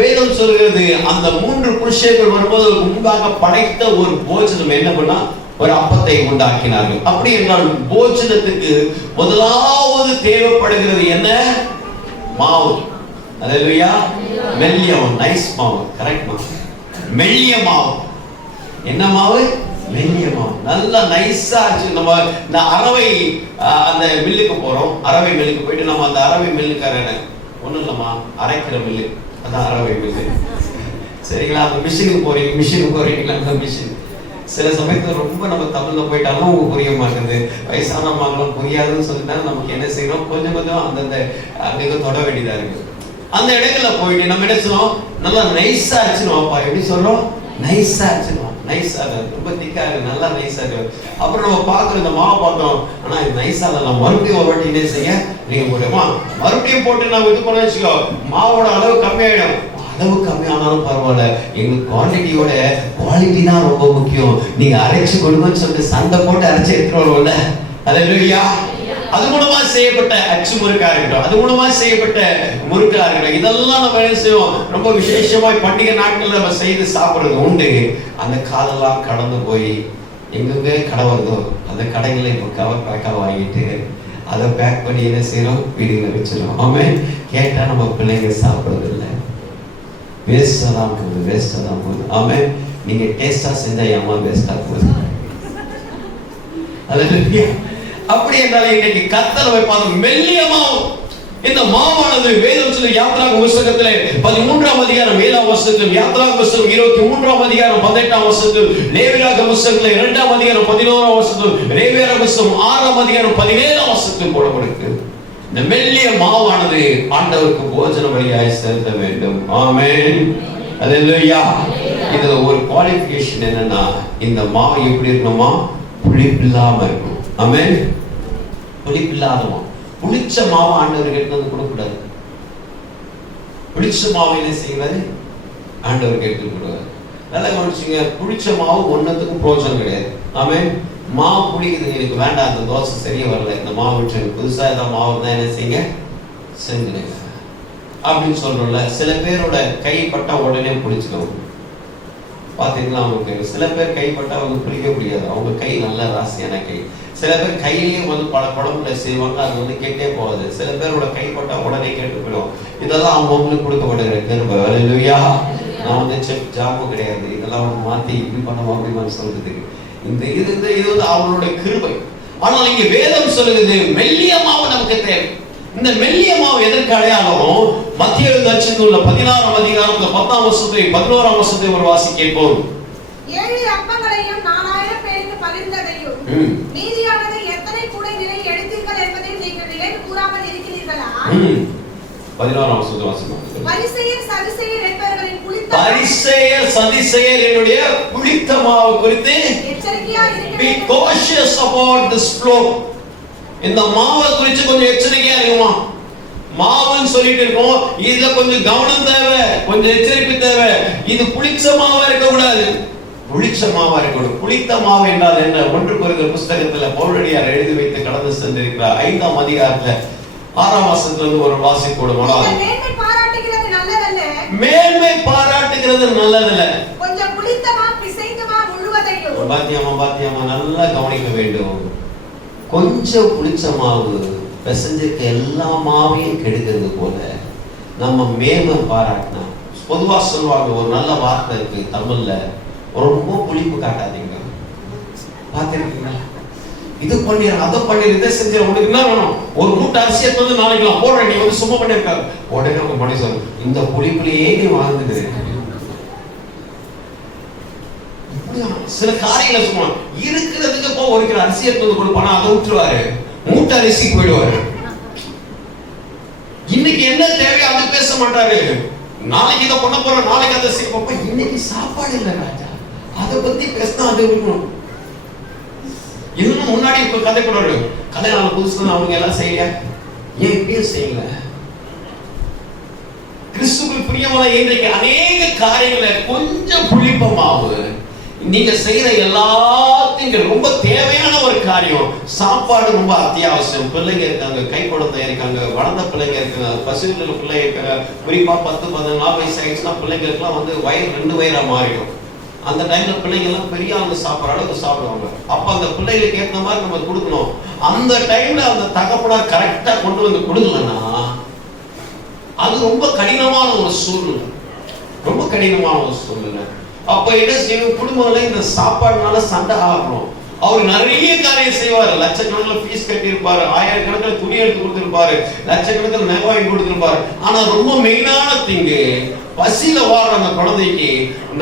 வேதம் சொல்கிறது அந்த 3 புருஷர்கள் வரும்போது முன்பாக படைத்த ஒரு போஜனம் என்ன பண்ணா? ஒரு அப்பத்தை உண்டாக்கினார்கள். அப்படி என்றால் போஜனத்துக்கு முதலாவது தேவைப்படுகிறது என்ன? மாவு. அல்லேலூயா. மெல்லிய மாவு, நைஸ் மாவு. கரெக்ட் மாவு, மெல்லிய மாவு. என்ன மாவு? மெல்லிய மாவு. நல்லா நைஸா ஆச்சு. நம்ம அரவை அந்த மில்லுக்கு போறோம். அரவை மில்லுக்கு போயிட்டு நம்ம அந்த அரவை மில்லுக்காரன் ஒண்ணும் இல்லம்மா, அரைக்கிற மில்லு, அதான் அரவை மில்லு. சரிங்களா? அந்த மிஷினுக்கு போறீங்களா? அந்த மிஷின் சில சமயத்துல ரொம்ப நம்ம தமிழ்ல போயிட்டாலும் அவங்க புரிய மாட்டேங்குது. வயசானவங்களும் புரியாதுன்னு சொல்லிட்டாலும் நமக்கு என்ன செய்யணும்? கொஞ்சம் அந்தந்த அங்கே தொட வேண்டியதா இருக்கு. அந்த இடத்துல போயிட்டு நம்ம என்ன சொல்லுவோம்? நல்லா நைஸா அரைச்சிடுவோம்ப்பா. எப்படி சொல்றோம்? நைஸா அரைச்சிடுவோம். நைஸா, ரொம்ப திக்கா இருக்கு, நல்லா நைஸா இருக்கு. அப்புறம் நம்ம பார்க்குற இந்த மாவை பார்த்தோம், ஆனா இது நைஸா இல்லை. நம்ம மறுபடியும் ஒரு வாட்டி என்ன செய்ய நீங்க போட்டோமா, மறுபடியும் போட்டு நம்ம இது பண்ண வச்சுக்கோ, மாவோட அளவு கம்மியாயிடும். அளவு கம்மியானாலும் பரவாயில்ல, எங்களுக்கு குவான்டிட்டியோட குவாலிட்டி தான் ரொம்ப முக்கியம், நீங்க அரைச்சு கொடுங்கன்னு சொல்லிட்டு சண்டை போட்டு அரைச்சு எடுத்துட்டு வருவோம்ல. அல்லேலூயா. அது மூலமா செய்யப்பட்ட அச்சு முறுக்கா இருக்கட்டும், அது மூலமா செய்யப்பட்ட முறுக்கா இருக்கட்டும், இதெல்லாம் நம்ம என்ன செய்வோம், ரொம்ப விசேஷமாய் பண்டிகை நாட்கள் நம்ம செய்து சாப்பிடுறது உண்டு. அந்த காலெல்லாம் கடந்து போய் எங்கெங்க கடை வருதோ அந்த கடைகளை இப்போ கவர் பேக்கா வாங்கிட்டு அதை பேக் பண்ணி என்ன செய்யறோம், வீடுகளை வச்சிடும். ஆமென். கேட்டா நம்ம பிள்ளைங்க சாப்பிடுறது இல்லை, வேஸ்டா தான் போகுது, வேஸ்டா தான் போகுது. ஆமென். நீங்க டேஸ்டா செஞ்சா ஏமா வேஸ்டா போகுது. அல்லேலூயா. அப்படி என்றால் இன்னைக்கு கர்த்தர் வைப்பாங்க மெல்லிய மாவு. இந்த மாவானது வேதம் சொல்லி யாத்ராகம புத்தகத்திலே 13ஆம் அதிகாரம் 7ஆம் வசனத்திலும், யாத்ராகம புத்தகம் 23ஆம் அதிகாரம் 18ஆம் வசனத்திலும், லேவியராகம புத்தகத்திலே 2ஆம் அதிகாரம் 11ஆம் வசனத்திலும், லேவியராகம புத்தகம் 6ஆம் அதிகாரம் 17ஆம் வசனத்திலும் போடப்பட்டிருக்கு. இந்த மெல்லிய மாவானது ஆண்டவருக்கு போஜன பலியாய் செலுத்த வேண்டும். ஆமென். அல்லேலூயா. இதுல ஒரு குவாலிஃபிகேஷன் என்னன்னா, இந்த மாவு எப்படி இருக்கணுமா, புளிப்பில்லாம இருக்கணும். ஆமென். புளிப்பில்லாதமா, புளிச்ச மாவு ஆண்டவருக்கு எடுத்து வந்து கொடுக்கூடாது. புளிச்ச மாவு என்ன செய்வாரு, ஆண்டவருக்கு எடுத்து கொடுவாரு. நல்லா கவனிச்சுங்க, புளிச்ச மாவு ஒன்னத்துக்கும் பிரோஜனம் கிடையாது. ஆமென். மாவு புளிக்குது, எனக்கு வேண்டாம், அந்த தோசை சரியா வரல, இந்த மாவு விட்டு புதுசா ஏதாவது மாவு தான் என்ன செய்யுங்க, செஞ்சுடுங்க அப்படின்னு சொல்றோம்ல. சில பேரோட கை பட்டா உடனே புளிச்சுக்கணும். பாத்தீங்களா, அவங்க சில பேர் கைப்பட்டா அவங்க புளிக்க முடியாது, அவங்க கை நல்ல ராசியான கை. சில பேர் கையிலேயே வந்து பல குழம்புல செய்வாங்க, அது வந்து கெட்டே போகாது. சில பேரோட கைப்பட்டா உடனே கெட்டு போயிடும். இதெல்லாம் அவங்களுக்கு கொடுக்கப்படுகிற கிருபை. அல்லேலூயா. நான் வந்து செப் ஜாமு கிடையாது, இதெல்லாம் வந்து மாத்தி இப்படி பண்ணுவோம் அப்படின்னு சொல்றது இந்த இது வந்து அவங்களுடைய கிருபை. ஆனால் இங்க வேதம் சொல்லுது மெல்லிய மாவு நமக்கு தேவை. இந்த மெல்லிய மாவு எதற்கு அடையாளம், மத்திய எழுதியுள்ள 16ஆம் அதிகாரத்துல 10ஆம் வசனத்தை 11ஆம் வசனத்தை ஒரு வாசி கேட்போம். 7 அப்பங்களையும் 4000 பேருக்கு பகிர்ந்ததையும் மீதியானதை எத்தனை கூடை நிலை எடுத்தீர்கள் என்பதை நீங்கள் நினைவு கூறாமல் இருக்கிறீர்களா? 16ஆம் வசனத்தை வாசிப்போம். பரிசேயர் சதுசேயர் என்பவர்களின் புளித்த பரிசேயர் சதுசேயர் என்னுடைய புளித்த மாவு குறித்து எச்சரிக்கையா இருக்க be cautious about this flow. இந்த மாவை குறித்து கொஞ்சம் எச்சரிக்கையா இருக்குமா, மாவுன்னு சொல்லிட்டு இருக்கோம், இதுல கொஞ்சம் கவனம் தேவை, கொஞ்சம் எச்சரிக்கை தேவை. இது புளிச்ச மாவா இருக்க கூடாது, புளிச்ச மாவா இருக்கணும். புளித்த மாவு என்றால் என்ன? 1 கொரிந்தியர் புத்தகத்துல பவுலடியார் எழுதி வைத்து கடந்து சென்றிருக்கிறார். 5ஆம் அதிகாரத்துல 6ஆம் வசனத்துல இருந்து ஒரு வாசி போடுவோம். மேன்மை பாராட்டுகிறது நல்லதல்ல, மேன்மை பாராட்டுகிறது நல்லதல்ல, கொஞ்சம் புளித்தமா பிசைந்தமா முழுவதையும். பாத்தியமா நல்லா கவனிக்க வேண்டும். கொஞ்சம் புளிச்ச மாவு பிசைஞ்சிருக்க எல்லா மாவையும் கெடுக்கிறது போல நம்ம மேன்மை பாராட்டினா, பொதுவா சொல்லுவாங்க ஒரு நல்ல வார்த்தை இருக்கு தமிழ்ல, ரொம்ப புளிப்பு காட்டாதீங்க. பாத்திருக்கீங்களா? இது பண்ணிரு, அதை பண்ணிரு, இதை செஞ்சு உங்களுக்கு என்ன வேணும், ஒரு மூட்டை அரிசியை வந்து நாளைக்கு போடுற, நீ வந்து சும்மா பண்ணிருக்காரு உடனே உங்க பண்ணி சொல்லு, இந்த புளிப்புலயே நீ வாழ்ந்துட்டு. சில காரியங்களை சும்மா இருக்கிறதுக்கு போ, ஒரு கிலோ அரிசியை வந்து கொடுப்பானா அதை விட்டுருவாரு, மூட்டை அரிசிக்கு போயிடுவாரு. இன்னைக்கு என்ன தேவையோ அதை பேச மாட்டாரு, நாளைக்கு இதை பண்ண போறோம், நாளைக்கு அதை செய்ய, இன்னைக்கு சாப்பாடு இல்லை ராஜா, அதை பத்தி பேசினா அது இருக்கணும். இன்னும் முன்னாடி இப்ப கதை கூட கல்யாணம் புதுசுல அவங்க எல்லாம் செய்யல, ஏன் இப்படியும் செய்யல? கிறிஸ்துவுக்கு பிரியமான இன்றைக்கு அநேக காரியங்களை கொஞ்சம் புளிப்பமாவு நீங்க செய்யற எல்லாத்தையும் ரொம்ப தேவையான ஒரு காரியம். சாப்பாடு ரொம்ப அத்தியாவசியம். பிள்ளைங்க இருக்காங்க, கை குழந்தை இருக்காங்க, வளர்ந்த பிள்ளைங்க இருக்காங்க, பசுவில பிள்ளை இருக்காங்க. குறிப்பா 10-14 வயசு ஆயிடுச்சுன்னா பிள்ளைங்களுக்குலாம் வந்து வயிறு 2 வயிறா மாறிடும். அந்த டைம்ல பிள்ளைங்க எல்லாம் பெரிய அவங்க சாப்பிட்ற அளவுக்கு சாப்பிடுவாங்க. அப்ப அந்த பிள்ளைகளுக்கு ஏற்ற மாதிரி நம்ம கொடுக்கணும். அந்த டைம்ல அந்த தகப்பனார் கரெக்டா கொண்டு வந்து கொடுக்கலன்னா அது ரொம்ப கடினமான ஒரு சூழ்நிலை, ரொம்ப கடினமான ஒரு சூழ்நிலை. அப்ப என்ன செய்யும், குடும்பங்கள இந்த சாப்பாடுனால சண்டை ஆகணும். அவர் நிறைய காரியம் செய்வாரு, லட்சக்கணக்கில் ஃபீஸ் கட்டியிருப்பாரு, ஆயிரக்கணக்கில் துணி எடுத்து கொடுத்திருப்பாரு, லட்சக்கணக்கில் நகை வாங்கி கொடுத்திருப்பாரு. ஆனா ரொம்ப மெயினான திங்கு, பசியில வாடுற அந்த குழந்தைக்கு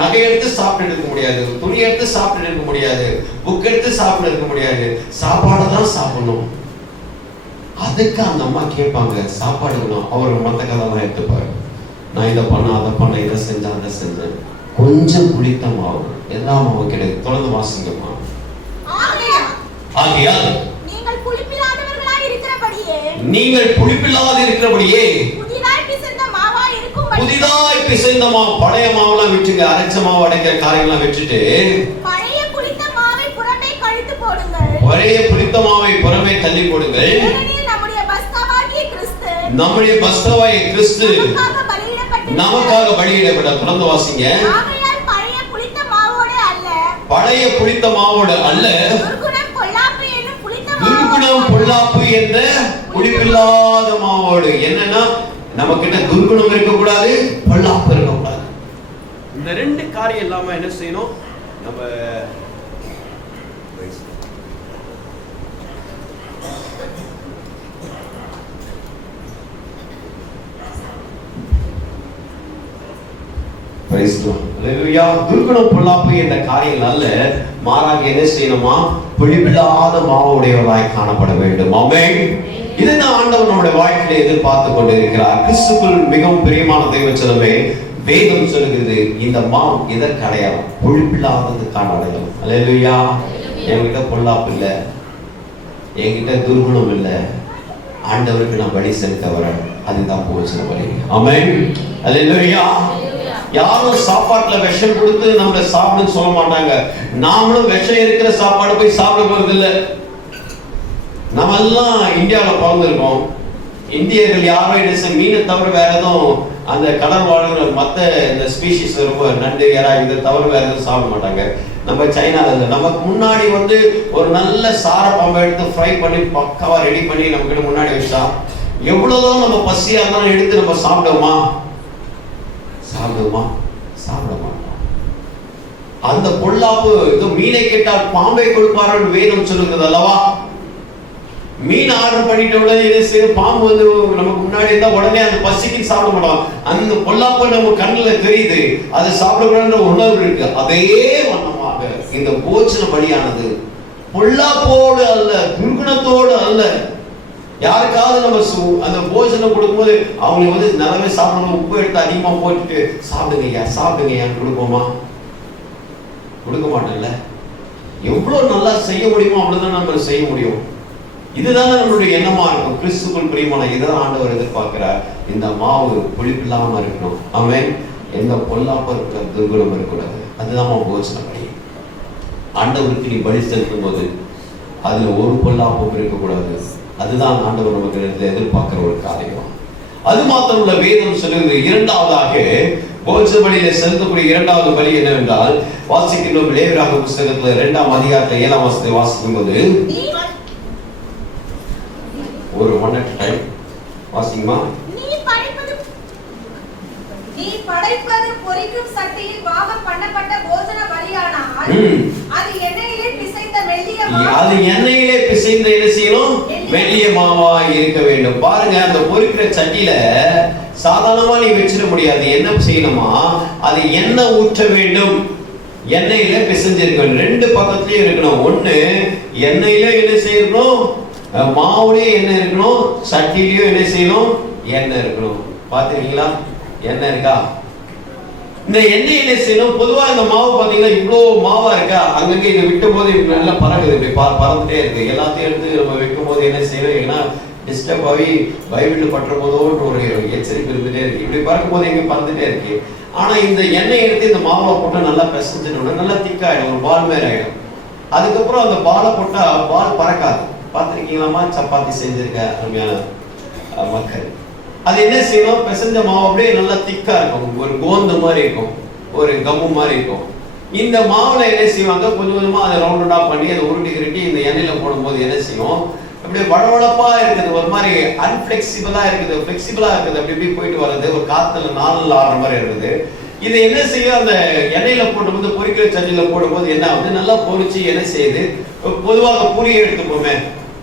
நகை எடுத்து சாப்பிட்டு இருக்க முடியாது, துணி எடுத்து சாப்பிட்டு இருக்க முடியாது, புக் எடுத்து சாப்பிட்டு இருக்க முடியாது, சாப்பாடு தான் சாப்பிடணும். அதுக்கு அந்த அம்மா கேட்பாங்க, சாப்பாடு வேணும். அவர் மற்ற கதைலாம் எடுத்துப்பாரு, நான் இதை பண்ண அதை பண்ண, இதை செஞ்சேன் அதை செஞ்சேன். கொஞ்சம் புளித்த மாவு, எல்லா மாவும் கிடையாது. தொடர்ந்து வாசிங்கம்மா. ஆகையால் நீங்கள் புளிப்பில்லாதவர்களாய் இருக்கிறபடியே புதிதாய் பிசைந்த புதிதாய் பிசைந்த மாவு, பழைய மாவுலாம் விட்டுங்க, அரைச்ச மாவு அடைக்கிற காரியங்கள்லாம் விட்டுட்டு பழைய புளித்த மாவை புறமே கழித்து போடுங்கள். பழைய புளித்த மாவை புறமே தள்ளி போடுங்கள். ஏனெனில் நம்முடைய பஸ்காவாகிய கிறிஸ்து நமக்காக பலியிடப்பட்ட. தொடர்ந்து வாசிங்க. பழைய புளித்த மாவோடு அல்ல, துர்குணம் பொல்லாப்பு என்ற புளிப்பில்லாத மாவோடு. என்னன்னா நமக்கு துர்குணம் இருக்கக்கூடாது, பொல்லாப்பு இருக்கக்கூடாது. இந்த ரெண்டு காரியம் இல்லாம என்ன செய்யணும்? நம்ம துர்குணம் பொல்லாப்பு என்ற காரியங்கள் அல்ல, மாறாக என்ன செய்யணுமா? புளிப்பில்லாத மாவுடையவர்களாய் காணப்பட வேண்டும். ஆமென். இதுதான் ஆண்டவர் நம்முடைய வாழ்க்கையில எதிர்பார்த்து கொண்டு இருக்கிறார். கிறிஸ்துவுக்குள் மிகவும் பிரியமான தெய்வச்சனமே, வேதம் சொல்லுகிறது இந்த மாவு எதற்கு அடையாளம்? புளிப்பில்லாததுக்கான அடையாளம். அல்லேலூயா. என்கிட்ட பொல்லாப்பு இல்ல, என்கிட்ட துர்குணம் இல்ல, ஆண்டவருக்கு நான் பலி செலுத்த வரேன், அதுதான் போச்சன பலி. ஆமென். அல்லேலூயா. யாரும் சாப்பாட்டுல விஷம் கொடுத்து நம்மள சாப்பிடுன்னு சொல்ல மாட்டாங்க. நாமளும் விஷம் இருக்கிற சாப்பாடு போய் சாப்பிட போறது இல்ல. நம்ம எல்லாம் இந்தியாவில பிறந்திருக்கோம். இந்தியர்கள் யாரும் என்ன மீனை தவிர வேற எதுவும் அந்த கடல் வாழ்கிற மற்ற இந்த ஸ்பீஷிஸ் ரொம்ப நண்டு யாரா இதை தவிர வேற எதுவும் சாப்பிட மாட்டாங்க. நம்ம சைனால இல்லை. நமக்கு முன்னாடி ஒரு நல்ல சார பாம்பை எடுத்து ஃப்ரை பண்ணி பக்காவா ரெடி பண்ணி நம்ம கிட்ட முன்னாடி வச்சா எவ்வளவுதான் நம்ம பசியா இருந்தாலும் எடுத்து நம்ம சாப்பிடுவோமா? சாப்பிட மாட்டோம். அந்த பொல்லாப்பு மீனை கேட்டால் பாம்பை கொடுப்பார்கள் வேணும் சொல்லுகிறது அல்லவா? மீன் ஆர்டர் பண்ணிட்ட உடனே பாம்பு நமக்கு முன்னாடி இருந்தா உடனே அந்த பசிக்கு சாப்பிட மாட்டோம். அந்த பொல்லாப்பு நம்ம கண்ணுல தெரியுது, அதை சாப்பிடக்கூடாதுன்ற உணர்வு இருக்கு. அதே வண்ணமாக இந்த போஜன பலியானது பொல்லாப்போடு அல்ல, துர்குணத்தோடு அல்ல. யாருக்காவது நம்ம அந்த போஜனம் கொடுக்கும்போது அவங்க நல்லாவே சாப்பிடணும், உப்பு எடுத்து அதிகமா போட்டுட்டு சாப்பிடுங்கய்யான்னு கொடுப்போமா? கொடுக்க மாட்டோம்ல. எவ்வளவு நல்லா செய்ய முடியுமோ அவ்வளவுதான் நம்ம செய்ய முடியும். இதுதான் நம்மளுடைய எண்ணமா இருக்கும். கிறிஸ்துவுக்குள் பிரியமான இதுதான் ஆண்டவர் எதிர்பார்க்கிறார். இந்த மாவு புளிப்பில்லாம இருக்கணும். ஆமென். எந்த பொல்லாப்ப இருக்கிற துர்குணம் இருக்கக்கூடாது. அதுதான் போஜன பலி. ஆண்டவருக்கு நீ பலி செலுத்தும் போது அதுல ஒரு பொல்லாப்பும் இருக்கக்கூடாது. அதுதான் ஆண்டவர் நமக்கு எதிர்பார்க்கிற ஒரு காரியம். அது மாத்திரம் உள்ள வேதம் சொல்லுகிறது. இரண்டாவதாக போஜன பலியில செலுத்தக்கூடிய இரண்டாவது பலி என்னவென்றால், வாசிக்கின்றோம் லேவியராக புத்தகத்துல 2ஆம் அதிகாரத்துல 7ஆம் வசனத்தை வாசிக்கும் போது ஒரு 1 at a time வாசிங்கமா. நீ படைப்பது பொரிக்கும் சட்டியில் பாகம் பண்ணப்பட்ட போஜன பலியானால் அது எண்ணெயிலே பிசைந்த மெல்லிய மாவு, அது எண்ணெயிலே பிசைந்த என்ன செய்யணும்? மெல்லிய மாவா இருக்க வேண்டும். பாருங்க, அந்த பொரிக்கிற சட்டியில சாதாரணமா நீ வச்சிட முடியாது. என்ன செய்யணுமா? அது எண்ணெய் ஊற்ற வேண்டும். எண்ணெயில பிசைஞ்சிருக்கணும். ரெண்டு பக்கத்துலயும் இருக்கணும். ஒண்ணு எண்ணெயில என்ன செய்யணும்? மாவுலயே எண்ணெய் இருக்கணும், சட்டிலையும் என்ன செய்யணும்? எண்ணெய் இருக்கணும். பாத்துருக்கீங்களா? எண்ணெய் இருக்கா? இந்த எண்ணெய் என்ன செய்யணும்? பொதுவா இந்த மாவு பாத்தீங்கன்னா இவ்வளவு மாவா இருக்கா, அங்கங்க இதை விட்டும் போது நல்லா பறக்குது, இப்படி பறந்துட்டே இருக்கு. எல்லாத்தையும் எடுத்து நம்ம வைக்கும் போது என்ன செய்யணும்? ஏன்னா டிஸ்டர்ப் ஆகி பைபிள்ல பற்ற போதோன்ற ஒரு எச்சரிக்கை இருந்துட்டே இருக்கு. இப்படி பறக்கும் போது எங்க பறந்துட்டே இருக்கு. ஆனா இந்த எண்ணெய் எடுத்து இந்த மாவை போட்டு நல்லா பிசைஞ்சோம்னா நல்லா திக்காயிடும், ஒரு பால் மேல ஆயிடும். அதுக்கப்புறம் அந்த பாலை போட்டா பால் பறக்காது. பார்த்துருக்கீங்களாமா? சப்பாத்தி செஞ்சிருக்க அருமையான மக்கள். அது என்ன செய்யணும்? பிசைஞ்ச மாவு அப்படியே நல்லா திக்கா இருக்கும், ஒரு கோந்து மாதிரி இருக்கும், ஒரு கம்மு மாதிரி இருக்கும். இந்த மாவுல என்ன செய்வாங்க? கொஞ்சம் கொஞ்சமா அதை ரவுண்டா பண்ணி அதை உருட்டி இந்த எண்ணெயில போடும்போது என்ன செய்யும்? அப்படியே வளவளப்பா இருக்குது, ஒரு மாதிரி அன்பிளெக்சிபிளா இருக்குது, பிளெக்சிபிளா இருக்குது, அப்படி இப்படி போயிட்டு வர்றது, ஒரு காத்துல நாளில் ஆடுற மாதிரி இருக்குது. இதை என்ன செய்யும்? அந்த எண்ணெயில போடும்போது பொரிக்கிற சட்டியில போடும்போது என்ன ஆகுது? நல்லா பொரிச்சு என்ன செய்யுது? பொதுவாக பூரியை எடுத்துப்போமே,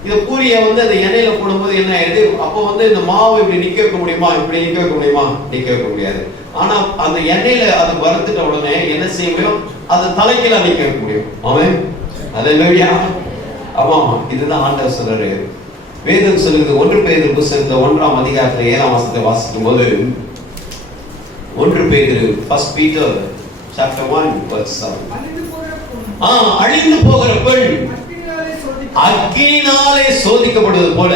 இந்த பூரியை அந்த எண்ணெயில போடும்போது என்ன ஆயிடுது? அப்போ இந்த மாவு இப்படி நிக்க வைக்க முடியுமா? இப்படி நிக்க வைக்க முடியுமா? நிக்க வைக்க முடியாது. ஆனா அந்த எண்ணெயில அது வறுத்துட்ட உடனே என்ன செய்ய முடியும்? அது தலைக்கீழ நிக்க வைக்க முடியும். ஆமென். அல்லேலூயா. ஆமா, இதுதான் ஆண்டவர் சொல்றாரு. வேதம் சொல்லுது. 1 பேதுரு புத்தகத்துல 1ஆம் அதிகாரத்துல 7ஆம் வசனத்தை வாசிக்கும் போது 1 பேதுரு 1 Peter chapter 1 verse 7 அழிந்து போகிற பெண் அக்கினியாலே சோதிக்கப்படுவது போல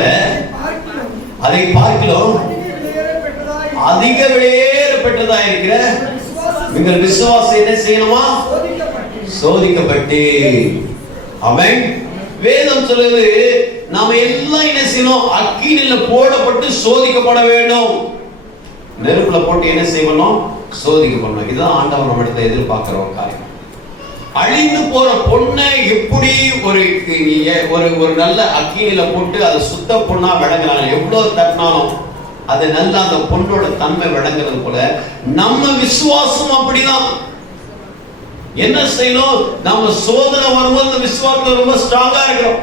அதை பார்க்கிறோம் அதிக விலையேற எப்பேற்பட்டதா இருக்கிற உங்கள் விசுவாசம் என்ன செய்யணுமா? சோதிக்கப்பட்டு. ஆமென். வேதம் சொல்லுது நாம எல்லாம் என்ன செய்யணும்? அக்கினியில போடப்பட்டு சோதிக்கப்பட வேண்டும். நெருப்புல போட்டு என்ன செய்யணும்? சோதிக்கப்படணும். இதுதான் ஆண்டவர் நம்ம இடத்துல எதிர்பார்க்கிற ஒரு காரியம். அழிந்து போற பொண்ணை எப்படி ஒரு நல்ல அக்கினியில போட்டு அதை சுத்த பொண்ணா விளங்குறாங்க, எவ்வளவு தட்டினாலும் அது நல்ல அந்த பொண்ணோட தன்மை விளங்குறது போல நம்ம விசுவாசம் அப்படிதான். என்ன செய்யணும்? நம்ம சோதனை வரும்போது விசுவாசத்துல ரொம்ப ஸ்ட்ராங்கா இருக்கிறோம்.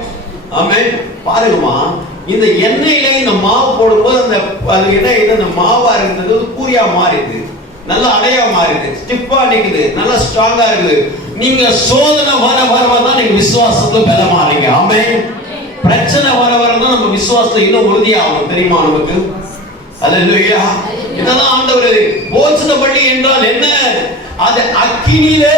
ஆமென். பாருங்கம்மா, இந்த எண்ணெயில இந்த மாவு போடும்போது அது என்ன, இந்த மாவா இருந்தது பூரியா மாறிடுது, நல்ல அடையா மாறிடுது, ஸ்டிப்பா நிக்குது, நல்ல ஸ்ட்ராங்கா இருக்குது. நீங்க சோதனை வர வரதான் நீங்க விசுவாசத்துல பலமாறீங்க. ஆமென். பிரச்சனை வர வரதான் நம்ம விசுவாசத்துல இன்னும் உறுதியாகும். தெரியுமா நமக்கு? அல்லேலூயா. இதெல்லாம் ஆண்டவர் போஜன பலி என்றால் என்ன? அது அக்கினியிலே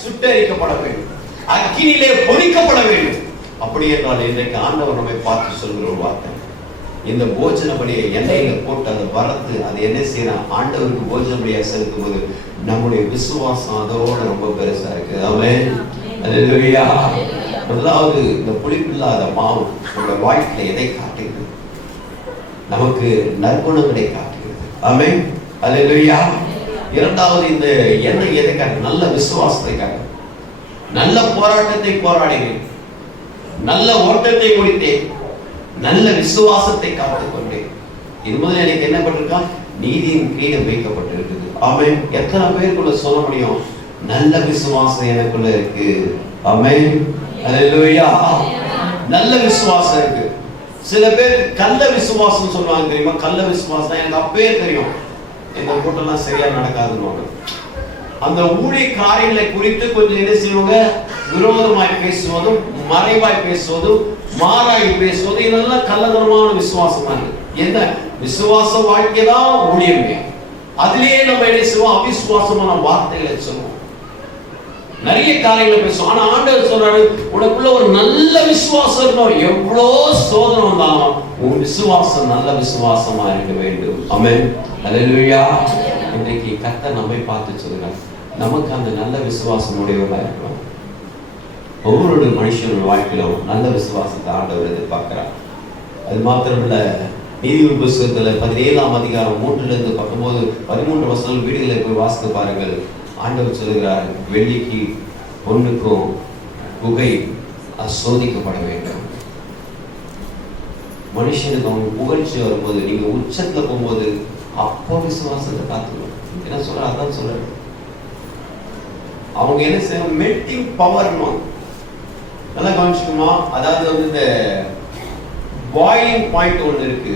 சுட்டெரிக்கப்பட வேண்டும், அக்கினியிலே பொரிக்கப்பட வேண்டும். அப்படி என்றால் இன்றைக்கு ஆண்டவர் நம்மை பார்த்து சொல்கிற ஒரு வார்த்தை, இந்த போஜன பலியை எண்ணெயில போட்டு அதை வறுத்து அது என்ன செய்யணும்? ஆண்டவருக்கு போஜன பலியை செலுத்தும் போது நம்முடைய விசுவாசம் அதோட ரொம்ப பெருசா இருக்கு. ஆமென். அல்லேலூயா. முதலாவது, இந்த புளிப்பில்லாத மாவு நம்முடைய வாழ்க்கையில எதை காட்டுகிறது? நமக்கு நற்குணங்களை காட்டுகிறது. ஆமென். அல்லேலூயா. இரண்டாவது, இந்த எண்ணெய் எதை காட்டு? நல்ல விசுவாசத்தை காட்டு. நல்ல போராட்டத்தை போராடினேன், நல்ல ஓட்டத்தை முடித்தேன், நல்ல விசுவாசத்தை காத்துக் கொண்டேன். இது முதல்ல எனக்கு என்ன பண்ணிருக்கா? நீதியின் கிரீடம் வைக்கப்பட்டிருக்குது. ஆமென். எத்தனை பேருக்குள்ள சொல்ல முடியும்? நல்ல விசுவாசம் எனக்குள்ள இருக்கு. ஆமென். அல்லேலூயா. நல்ல விசுவாசம் இருக்கு. சில பேர் கள்ள விசுவாசம் சொல்லுவாங்க. தெரியுமா? கள்ள விசுவாசம் எனக்கு அப்பவே தெரியும், இந்த கூட்டம்லாம் சரியா நடக்காதுன்னு. அந்த ஊழிய காரியங்களை குறித்து கொஞ்சம் என்ன செய்வாங்க? விரோதமாய் பேசுவதும், மறைவாய் பேசுவதும், மாறாய் பேசுவதும், இதெல்லாம் கள்ளதனமான விசுவாசம் தான். என்ன விசுவாச வாழ்க்கை தான் ஊழியமே. அதிலேயே நம்ம என்ன செய்வோம்? அவிசுவாசமான வார்த்தைகளை சொல்லுவோம், நிறைய காரியங்களை பேசுவோம். ஆனா ஆண்டவர் சொல்றாரு, உனக்குள்ள ஒரு நல்ல விசுவாசம் இருக்கணும். எவ்வளோ சோதனை வந்தாலும் உன் விசுவாசம் நல்ல விசுவாசமா இருக்க வேண்டும். ஆமென். அல்லேலூயா. இன்றைக்கு கர்த்தர் நம்மை பார்த்து சொல்றார், நமக்கு அந்த நல்ல விசுவாசம் உடையவர்களா இருக்கணும். ஒவ்வொரு மனுஷனோட வாழ்க்கையிலும் நல்ல விசுவாசத்தை ஆண்டவர் எதிர்பார்க்கிறார். அது மாத்திரமல்ல, நீதிமொழி புத்தகத்துல 17ஆம் அதிகாரம் 3-19 13 வசனம் வீடுகளை போய் வாசித்து பாருங்கள். ஆண்டவர் சொல்லுகிறார், வெள்ளிக்கு பொண்ணுக்கும் புகை சோதிக்கப்பட வேண்டும். மனுஷனுக்கு அவங்க புகழ்ச்சி வரும்போது, நீங்க உச்சத்துல போகும்போது அப்போ விசுவாசத்தை காத்துக்கணும். என்ன சொல்ற? அதான் சொல்ற. அவங்க என்ன செய்யணும்? Melting power. நல்லா கவனிச்சுக்குமா? அதாவது இந்த பாயிலிங் பாயிண்ட் ஒன்று இருக்கு,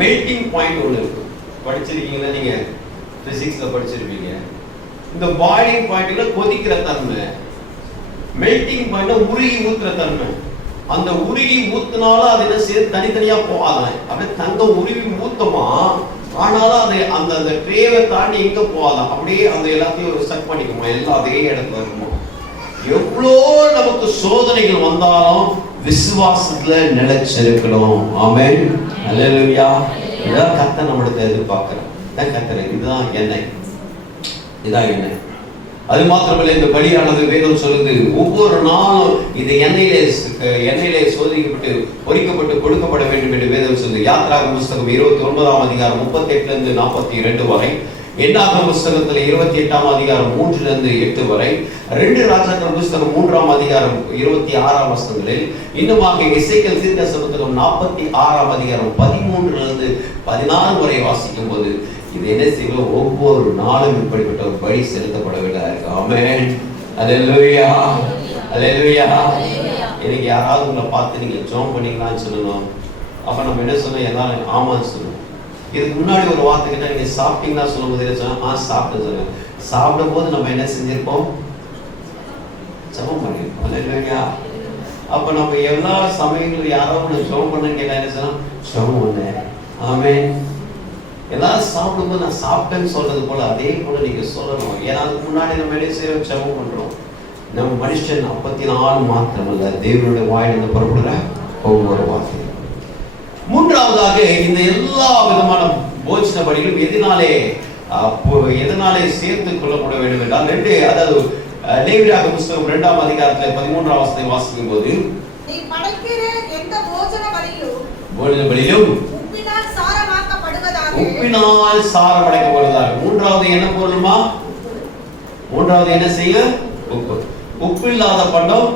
மெல்டிங் பாயிண்ட் ஒன்று இருக்கு. படிச்சிருக்கீங்களா? நீங்க பிசிக்ஸ்ல படிச்சிருப்பீங்க. இந்த பாயிலிங் பாயிண்ட்ல கொதிக்கிற தன்மை, மெல்டிங் பாயிண்ட்ல உருகி ஊத்துற தன்மை. அந்த உருகி ஊத்துனாலும் அது என்ன செய்ய? தனித்தனியா போகாதான், அப்படியே தங்கம் உருகி ஊத்தமா, ஆனாலும் அதை அந்த ட்ரேவை தாண்டி எங்க போகாதான், அப்படியே அந்த எல்லாத்தையும் ஒரு ஸ்டக் பண்ணிக்குமா, எல்லாம் அதே இடத்துல இருக்குமா. எவ்வளோ நமக்கு சோதனைகள் வந்தாலும் விசுவாசத்துல நிலைச்சிருக்கணும். ஆமென். அல்லேலூயா. இதான் கர்த்தர் நம்மளுக்கு எதிர்பார்க்கிறோம். கர்த்தர் இதுதான் எண்ணெய், இதான் எண்ணெய். அது மாத்திரமல்ல, இந்த பலியானது வேதம் சொல்லுது, ஒவ்வொரு நாளும் இது எண்ணெயிலே சோதிக்கப்பட்டு பொரிக்கப்பட்டு கொடுக்கப்பட வேண்டும் என்று வேதம் சொல்லுது. யாத்ராகம புத்தகம் 29ஆம் அதிகாரம் 38 42 வரை, எண்ணாகம புத்தகத்தில் 28ஆம் அதிகாரம் 3-8 வரை, 2 ராஜாக்கள் புத்தகம் 3ஆம் அதிகாரம் 26ஆம் வசனங்களில், இன்னுமாக எசேக்கியேல் தீர்க்கதரிசி புத்தகம் 46ஆம் அதிகாரம் 13-16 வரை வாசிக்கும் போது இது என்ன செய்யும்? ஒவ்வொரு நாளும் இப்படிப்பட்ட ஒரு பலி செலுத்தப்பட வேண்டியதா இருக்கு. ஆமென். அல்லேலூயா. அல்லேலூயா. எனக்கு யாராவது உங்களை பார்த்து நீங்க ஜெபம் பண்ணீங்களான்னு சொல்லணும். அப்ப நம்ம என்ன சொன்னோம்? எல்லாரும் ஆமான்னு சொல்லணும். இதுக்கு முன்னாடி ஒரு வார்த்தை கேட்டா, நீங்க சாப்பிட்டீங்களா சொல்லும் போது சொன்னா சாப்பிட்டு சொல்லுங்க. சாப்பிடும் போது நம்ம என்ன செஞ்சிருப்போம்? ஜெபம் பண்ணிருப்போம். அல்லேலூயா. அப்ப நம்ம எல்லா சமயங்களும் யாராவது ஜெபம் பண்ண கேட்டா என்ன சொல்லணும்? ஜெபம் பண்ணேன். ஆமென். எல்லாரும் சாப்பிடும்போது நான் சாப்பிட்டேன்னு சொல்றது போல அதே போல நீங்க சொல்லணும். ஏன்னா அதுக்கு முன்னாடி நம்ம என்ன செய்யறோம்? ஜெபம் பண்றோம். நம்ம மனுஷன் 54 மாத்திரமல்ல, தேவனுடைய வாயிலிருந்து புறப்படுற ஒவ்வொரு வார்த்தையும். மூன்றாவதாக, இந்த எல்லா விதமான போஜன பலிகளும் எதனாலே அப்போ எதனாலே சேர்த்து கொள்ளப்பட வேண்டும் என்றால் ரெண்டு, அதாவது லேவியராகம புத்தகம் 2ஆம் அதிகாரத்தில் 13ஆம் வசனத்தை வாசிக்கும் போது, நீ படைக்கிற எந்த போஜன பலியிலும் உப்பினால் சாரமாக்கப்படுவதாக. உப்பினால் சாரமடைக்கப்படுவதாக. மூன்றாவது என்ன பொருளுமா? மூன்றாவது என்ன செய்ய? உப்பு. உப்பு இல்லாத பண்டம்,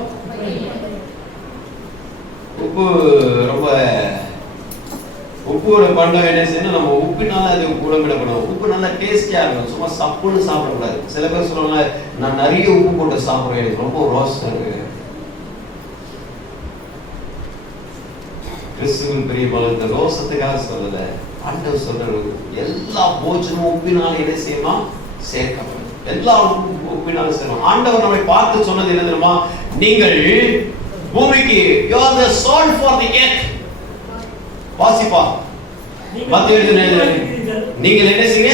உப்பு ரொம்ப உப்போட பண்டம் என்ன செய்யணும்? நம்ம உப்பினால அது உடம்பிடப்படும். உப்பு நல்லா டேஸ்டியா இருக்கும், சும்மா சப்புன்னு சாப்பிடக்கூடாது. சில பேர் சொல்லுவாங்க, நான் நிறைய உப்பு போட்டு சாப்பிடுவேன், எனக்கு ரொம்ப ரோஸ்டா இருக்கு. கிறிஸ்துவின் பிரியமான இந்த ரோசத்துக்காக சொல்லல, ஆண்டவர் சொல்றது எல்லா போஜனமும் உப்பினால என்ன செய்யமா? சேர்க்கப்படும். எல்லா உப்பினாலும் சேர்க்கணும். ஆண்டவர் நம்மை பார்த்து சொன்னது என்ன தெரியுமா? நீங்கள் பூமிக்கு you are the salt for the earth. வாசிப்பா மத்தேயு நீங்கள் என்ன செய்ய?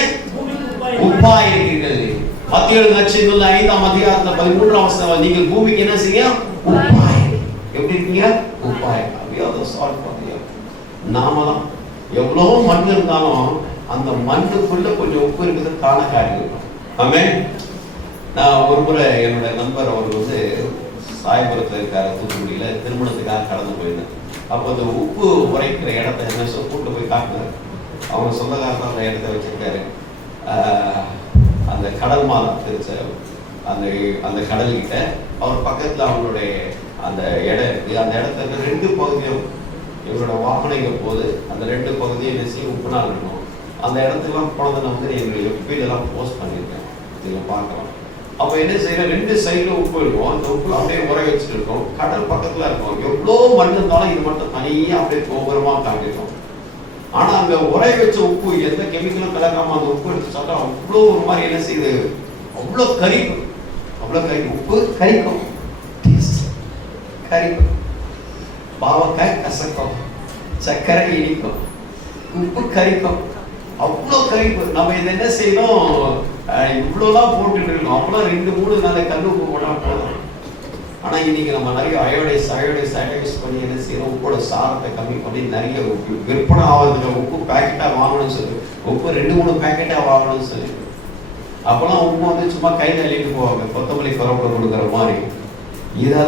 உப்பாய் இருக்கிறீர்கள். மத்தேயு நற்செய்தியில் 5ஆம் அதிகாரத்துல 13ஆம் வசனம், நீங்கள் பூமிக்கு என்ன செய்ய? உப்பாய். எப்படி இருக்கீங்க? உப்பாய். you are the salt for the earth. நாமலாம் எவ்வளவு மண் இருந்தாலும் அந்த மண்ணுக்குள்ள கொஞ்சம் உப்பு இருக்குது, காண காரியம். ஆமென். நான் ஒரு முறை என்னோட நண்பர் அவர் சாயபுரத்தில் இருக்காரு, தூத்துக்குடியில திருமணத்துக்காக கடந்து போயிருந்தேன். அப்போ அந்த உப்பு உரைக்கிற இடத்த என்ன கூட்டு போய் காட்டினார். அவங்க சொந்தக்காரர் அந்த இடத்த வச்சிருக்காரு. அந்த கடல் மாதா தெரிச்ச அந்த கடல்கிட்ட அவர் பக்கத்தில் அவங்களுடைய அந்த இடம் இருக்கு. அந்த இடத்துல 2 பகுதியும் இவரோட வாகனங்கள் போது அந்த 2 பகுதியும் என்ன செய்யும்? உப்புனால் இருக்கணும். அந்த இடத்துலாம் போனதை எங்களுடைய எஃபிலெல்லாம் போஸ்ட் பண்ணியிருக்கேன், இதில் பார்க்கலாம். அப்போ என்ன செய்யற? 2 சைடுல உப்பு இருக்கும். அந்த உப்பு அப்படியே உரை வச்சுட்டு இருக்கும். கடல் பக்கத்துல இருக்கும். எவ்வளோ மண் இருந்தாலும் இது மட்டும் தனியா அப்படியே கோபுரமா காட்டிருக்கும். ஆனா அங்க உரை வச்ச உப்பு எந்த கெமிக்கலும் கலக்காம அந்த உப்பு எடுத்து சாப்பிட்டா அவ்வளோ ஒரு மாதிரி என்ன செய்யுது? அவ்வளோ கரிக்கும். அவ்வளோ கரிக்கும். உப்பு கரிக்கும், கரிக்கும். பாவக்காய் கசக்கும், சர்க்கரை இனிக்கும், உப்பு கரிக்கும், அவ்வளோ கரிப்பு. நம்ம இதை என்ன செய்யணும்? இவ்வளோலாம் போட்டுட்டு இருக்கோம். அவ்வளோ 2-3 நாள் கல் உப்பு போட்டால் போதும். ஆனால் இன்னைக்கு நம்ம நிறைய அயோடைஸ் பண்ணி என்ன செய்யணும்? உப்போட சாரத்தை கம்மி பண்ணி நிறைய உப்பு விற்பனை ஆகுதுல உப்பு பேக்கெட்டாக வாங்கணும்னு சொல்லி, உப்பு 2-3 பேக்கெட்டாக வாங்கணும்னு சொல்லி. அப்போலாம் உப்பு சும்மா கையில் அள்ளிட்டு போவாங்க, கொத்தமல்லி கருவேப்பிலை கொடுக்குற மாதிரி. இது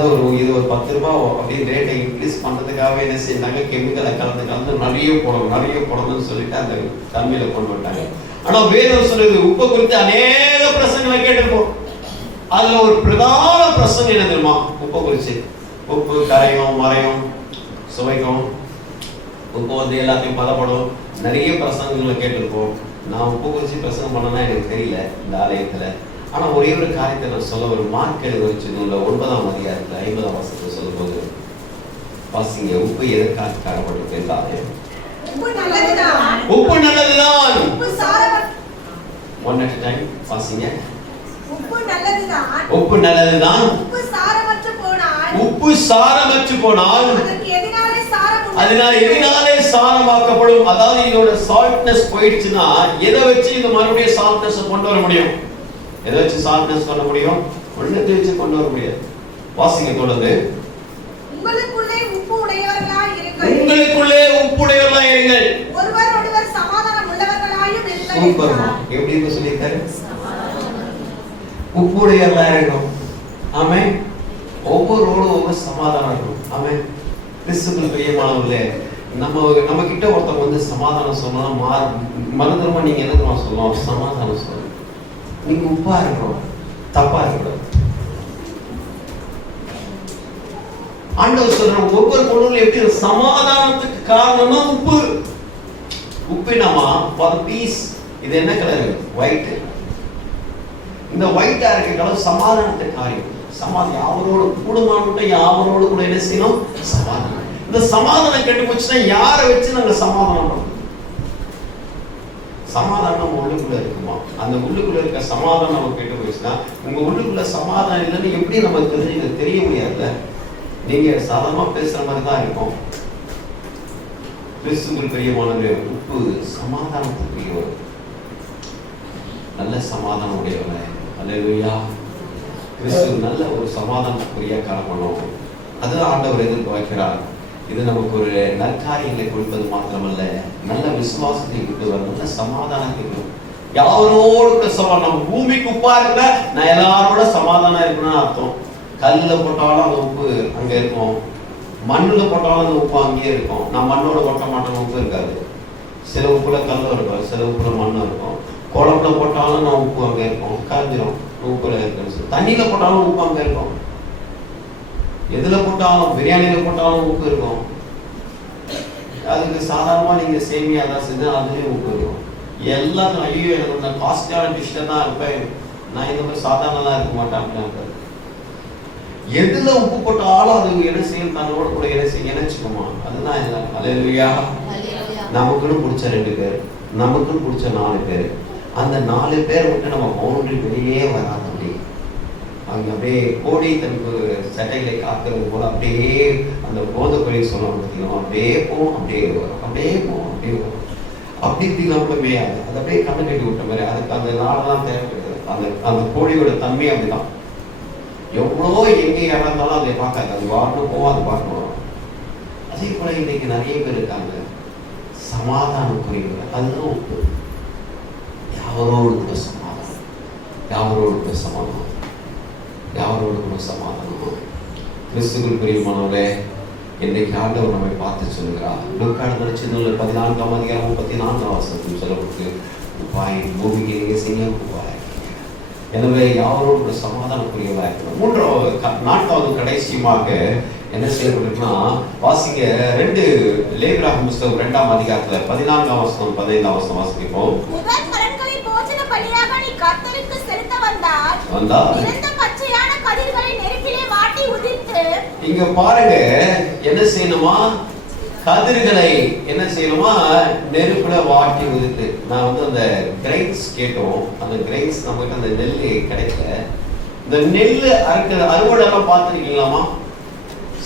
ஒரு 10 ரூபாய் அப்படின்னு ரேட்டை இன்க்ரீஸ் பண்ணுறதுக்காகவே என்ன செய்யறாங்க? கெமிக்கலை கலந்து நிறைய போடணும்னு சொல்லிட்டு அந்த தன்மையில கொண்டு வந்தாங்க. ஆனா வேதம் சொல்றது உப்பை குறித்து அநேக பிரசங்களை கேட்டிருப்போம். அதுல ஒரு பிரதான பிரசங்கம் என்ன தெரியுமா? உப்பை குறிச்சு. உப்பு கரையும், மறையும், சுவைக்கும். உப்பு எல்லாத்தையும் பதப்படும். நிறைய பிரசங்கங்களை கேட்டிருப்போம். நான் உப்பு குறிச்சு பிரசங்கம் பண்ணனா எனக்கு தெரியல இந்த ஆலயத்துல. ஆனா ஒரே ஒரு காரியத்தை நான் சொல்ல, ஒரு மார்க் எழுத வச்சு 9ஆம் அதிகாரத்துல 50ஆம் வசனத்தை சொல்லும் போது வாசிங்க. உப்பு எதற்காக காணப்பட்டிருக்கு என்றால், உப்பு நல்லதுதான். ஒன் அட் டைம் வாசிங்க. உப்பு நல்லதுதான். உப்பு சாரமற்று போனால் அதனால எதனாலே சாரமாக்கப்படும்? அதாவது இதோட சால்ட்னஸ் போயிடுச்சுன்னா எதை வச்சு இந்த மறுபடியும் சால்ட்னஸ் கொண்டு வர முடியும்? எதை வச்சு சால்ட்னஸ் பண்ண முடியும்? ஒண்ணத்தை வச்சு கொண்டு வர முடியாது. வாசிங்க தொடர்ந்து. உங்களுக்குள்ளே உப்புடையவர்களாய் இருங்கள், ஒருவரோடொருவர் சமாதானம் உள்ளவர்களாயும் இருங்கள். சூப்பர்மா. எப்படி இப்ப சொல்லிட்டாரு? உப்புடையவர்களாய் இருக்கணும். ஆமென். ஒவ்வொருவரோடும் ஒவ்வொரு சமாதானம் இருக்கணும். ஆமென். கிறிஸ்துவுக்குள் பிரியமானவர்களே, நம்ம கிட்ட ஒருத்தவங்க சமாதானம் சொன்னா மறந்துடுமா? நீங்க என்ன தெரியுமா சொல்லணும்? சமாதானம் சொல்லணும். நீங்க உப்பா இருக்கணும், தப்பா இருக்கக்கூடாது. ஆண்டவர் சொல்ற ஒவ்வொரு பொருளும் எப்படி சமாதானத்துக்கு காரணமா உப்பு. உப்பினமா ஃபார் பீஸ். இது என்ன கலர்? ஒயிட். இந்த ஒயிட்டா இருக்க கலர் சமாதானத்துக்கு காரியம். சமாதானம் யாவரோடு கூடுமானோட யாவரோடு கூட என்ன செய்யணும்? சமாதானம். இந்த சமாதானம் கெட்டு போச்சுன்னா யாரை வச்சு நாங்க சமாதானம் பண்ணணும்? சமாதானம் உள்ளுக்குள்ள இருக்குமா? அந்த உள்ளுக்குள்ள இருக்க சமாதானம் நம்ம கெட்டு போயிடுச்சுன்னா, உங்க உள்ளுக்குள்ள சமாதானம் இல்லைன்னு எப்படி நம்ம தெரிய முடியாதுல்ல? நீங்க சாதாரணமா பேசுற மாதிரி தான் இருக்கும். கிறிஸ்துவுக்குள் பிரியமானது உப்பு சமாதானத்துக்குரியவர், நல்ல சமாதானம் உடையவர். அல்லேலூயா. கிறிஸ்து நல்ல ஒரு சமாதானத்துக்குரிய காரணம். அதுதான் ஆண்டவர் எதிர்பார்க்கிறார். இது நமக்கு ஒரு நற்காரியங்களை கொடுப்பது மாத்திரமல்ல, நல்ல விசுவாசத்தை கொண்டு வரும், நல்ல சமாதானத்தை யாரோடு கூட சமாதானம். நம்ம பூமிக்கு உப்பா இருக்கிற நான் எல்லாரோட சமாதானம் இருக்கணும்னு அர்த்தம். கல்லுல போட்டாலும் அந்த உப்பு அங்க இருக்கும், மண்ணுல போட்டாலும் அந்த உப்பு அங்கேயே இருக்கும். நான் மண்ணோட கொட்ட மாட்டேன், உப்பு இருக்காது. சில உப்புல கல்லும் இருக்கும், சில உப்புல மண்ணும் இருக்கும். குழம்புல போட்டாலும் நான் உப்பு அங்க இருக்கும், காஞ்சிரும். உப்புல இருக்கு. தண்ணியில போட்டாலும் உப்பு அங்க இருக்கும். எதுல போட்டாலும், பிரியாணியில போட்டாலும் உப்பு இருக்கும். அதுக்கு சாதாரணமா நீங்க சேமியா தான் செஞ்சா அதுலயும் உப்பு இருக்கும். எல்லாரும் ஐயோ எனக்கு நான் காஸ்ட்லியான டிஷ்ல தான் இருப்பேன், நான் இந்த மாதிரி சாதாரணதான் இருக்க மாட்டேன். எதுல உப்பு போட்டாலும் அது என்ன செய்யும், தன்னோட கூட என்ன செய்ய நினைச்சுக்குமா. அதுதான் அல்லேலூயா. நமக்குன்னு பிடிச்ச 2 பேர், நமக்குன்னு பிடிச்ச 4 பேர். அந்த 4 பேர் விட்டு நம்ம பவுண்டரி வெளியே வராது. அவங்க அப்படியே கோடி தனக்கு சட்டைகளை காக்கிறது போல அப்படியே அந்த போத கொலை சொல்ல பார்த்தீங்கன்னா அப்படியே போகும், அப்படியே வரும், அப்படியே போகும், அப்படியே வரும். அப்படி இப்படிலாம் கூட மேயாது. அது அப்படியே கண்ணு கட்டி விட்ட மாதிரி. அதுக்கு அந்த நாளெல்லாம் தேவைப்படுது. அந்த கோழியோட தன்மை அப்படிதான். எவ்வளோ எங்கே இறந்தாலும் அதை பார்க்காது, அது வாரணும் போவோம், அது பார்க்கணும். அதே போல இன்னைக்கு நிறைய பேர் இருக்காங்க சமாதானம் குறைவு. அதுதான் உப்பு. யாரோடு கூட சமாதானம், யாரோடு கூட சமாதானம், யாரோடு கூட சமாதானம். கிறிஸ்துவுக்குள் பிரியமானவர்களே, இன்றைக்கு ஆண்டவர் நம்மை பார்த்து சொல்லுகிறார். லூக்கான நற்செய்தியில் 14ஆம் அதிகாரம் 34ஆம் வசனத்தில் சொல்லப்பட்டு உப்பாய் பூமிக்கு நீங்க செய்ய உப்பாய். எனவே யாரோடு கூட சமாதானக்குரியவர்களாக இருக்கணும். 4வது கடைசியமாக என்ன செய்யப்பட்டிருக்குன்னா, வாசிங்க 2 லேவியராகமம் புத்தகம் 2ஆம் அதிகாரத்துல 14ஆம் வசனம் 15ஆம் வசனம் வாசிப்போம். முதல் பலன்களை போஜன பலியாக நீ கர்த்தருக்கு செலுத்த வந்தால் இறந்த பச்சையான கதிர்களை நெருப்பிலே வாட்டி உதிர்த்து. இங்க பாருங்க என்ன செய்யணுமா, கதிர்களை என்ன செய்யணுமா நெருப்புல வாட்டி உதிர்த்து. நான் அந்த கிரைன்ஸ் கேட்டோம். அந்த கிரைன்ஸ் நமக்கு அந்த நெல்லு கிடைக்கல. இந்த நெல்லு அறுவடை எல்லாம் பார்த்துருக்கீங்களாமா?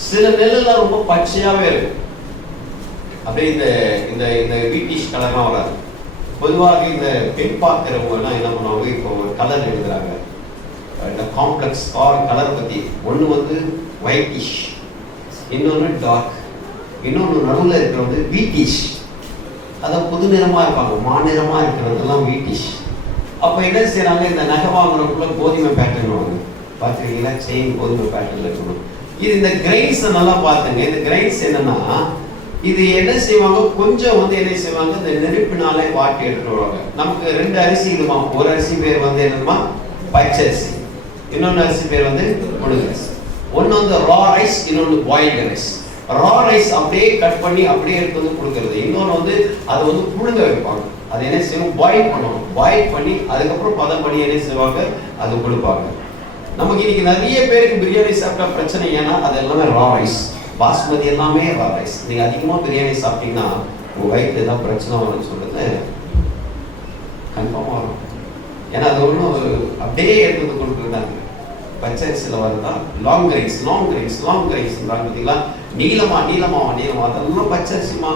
சில நெல்லுலாம் ரொம்ப பச்சையாவே இருக்கு. அப்படியே இந்த இந்த இந்த வீட்டிஷ் கலர்லாம் வராது. பொதுவாக இந்த பெண் பார்க்கிறவங்க எல்லாம் என்ன பண்ணுவாங்க, இப்போ ஒரு கலர் எழுதுறாங்க. இந்த காம்ப்ளெக்ஸ் கலர் பத்தி ஒன்று ஒயிட்டிஷ், இன்னொன்று டார்க், இன்னொன்று நடுவில் இருக்கிறது வீட்டிஷ். அதான் புது நிறமா இருப்பாங்க. மாநிறமா இருக்கிறதெல்லாம் வீட்டிஷ். அப்போ என்ன செய்யறாங்க, இந்த நகை வாங்குறதுக்குள்ள கோதுமை பேட்டர்ன் வாங்க பார்த்துருக்கீங்களா? செயின் கோதுமை பேட்டர்ல இருக்கணும். இது இந்த கிரைன்ஸ் நல்லா பார்த்துங்க. இந்த கிரைன்ஸ் என்னன்னா, இது என்ன செய்வாங்க, கொஞ்சம் என்ன செய்வாங்க, இந்த நெருப்பினாலே வாட்டி எடுத்துட்டு வருவாங்க. நமக்கு 2 அரிசி இருக்குமா. ஒரு அரிசி பேர் என்னதுமா பச்சை அரிசி, இன்னொன்று அரிசி பேர் முழுங்க அரிசி. ஒன்று ரா ரைஸ், இன்னொன்று பாயில்டு ரைஸ். ரா ரைஸ் அப்படியே கட் பண்ணி அப்படியே எடுத்து கொடுக்கறது. இன்னொன்று அதை புழுங்க வைப்பாங்க. அது என்ன செய்வோம், பாயில் பண்ணுவாங்க. பாயில் பண்ணி அதுக்கப்புறம் பதம் பண்ணி என்ன செய்வாங்க, அது கொடுப்பாங்க. நமக்கு இன்னைக்கு நிறைய பேருக்கு பிரியாணி சாப்பிட்டா பிரச்சனை. ஏன்னா அது எல்லாமே ரா ரைஸ், பாஸ்மதி எல்லாமே ரா ரைஸ். நீங்க அதிகமா பிரியாணி சாப்பிட்டீங்கன்னா உங்க வயிற்றுல ஏதாவது பிரச்சனை வரும்னு சொல்றது கன்ஃபார்மா வரும். ஏன்னா அது ஒன்றும் அப்படியே எடுத்து கொடுக்குறாங்க. பச்சை அரிசியில் வருதா long grains, long grains, long grains பார்த்தீங்களா, நீளமா நீளமாவா நீளமா, அதெல்லாம் பச்சை அரிசிமா.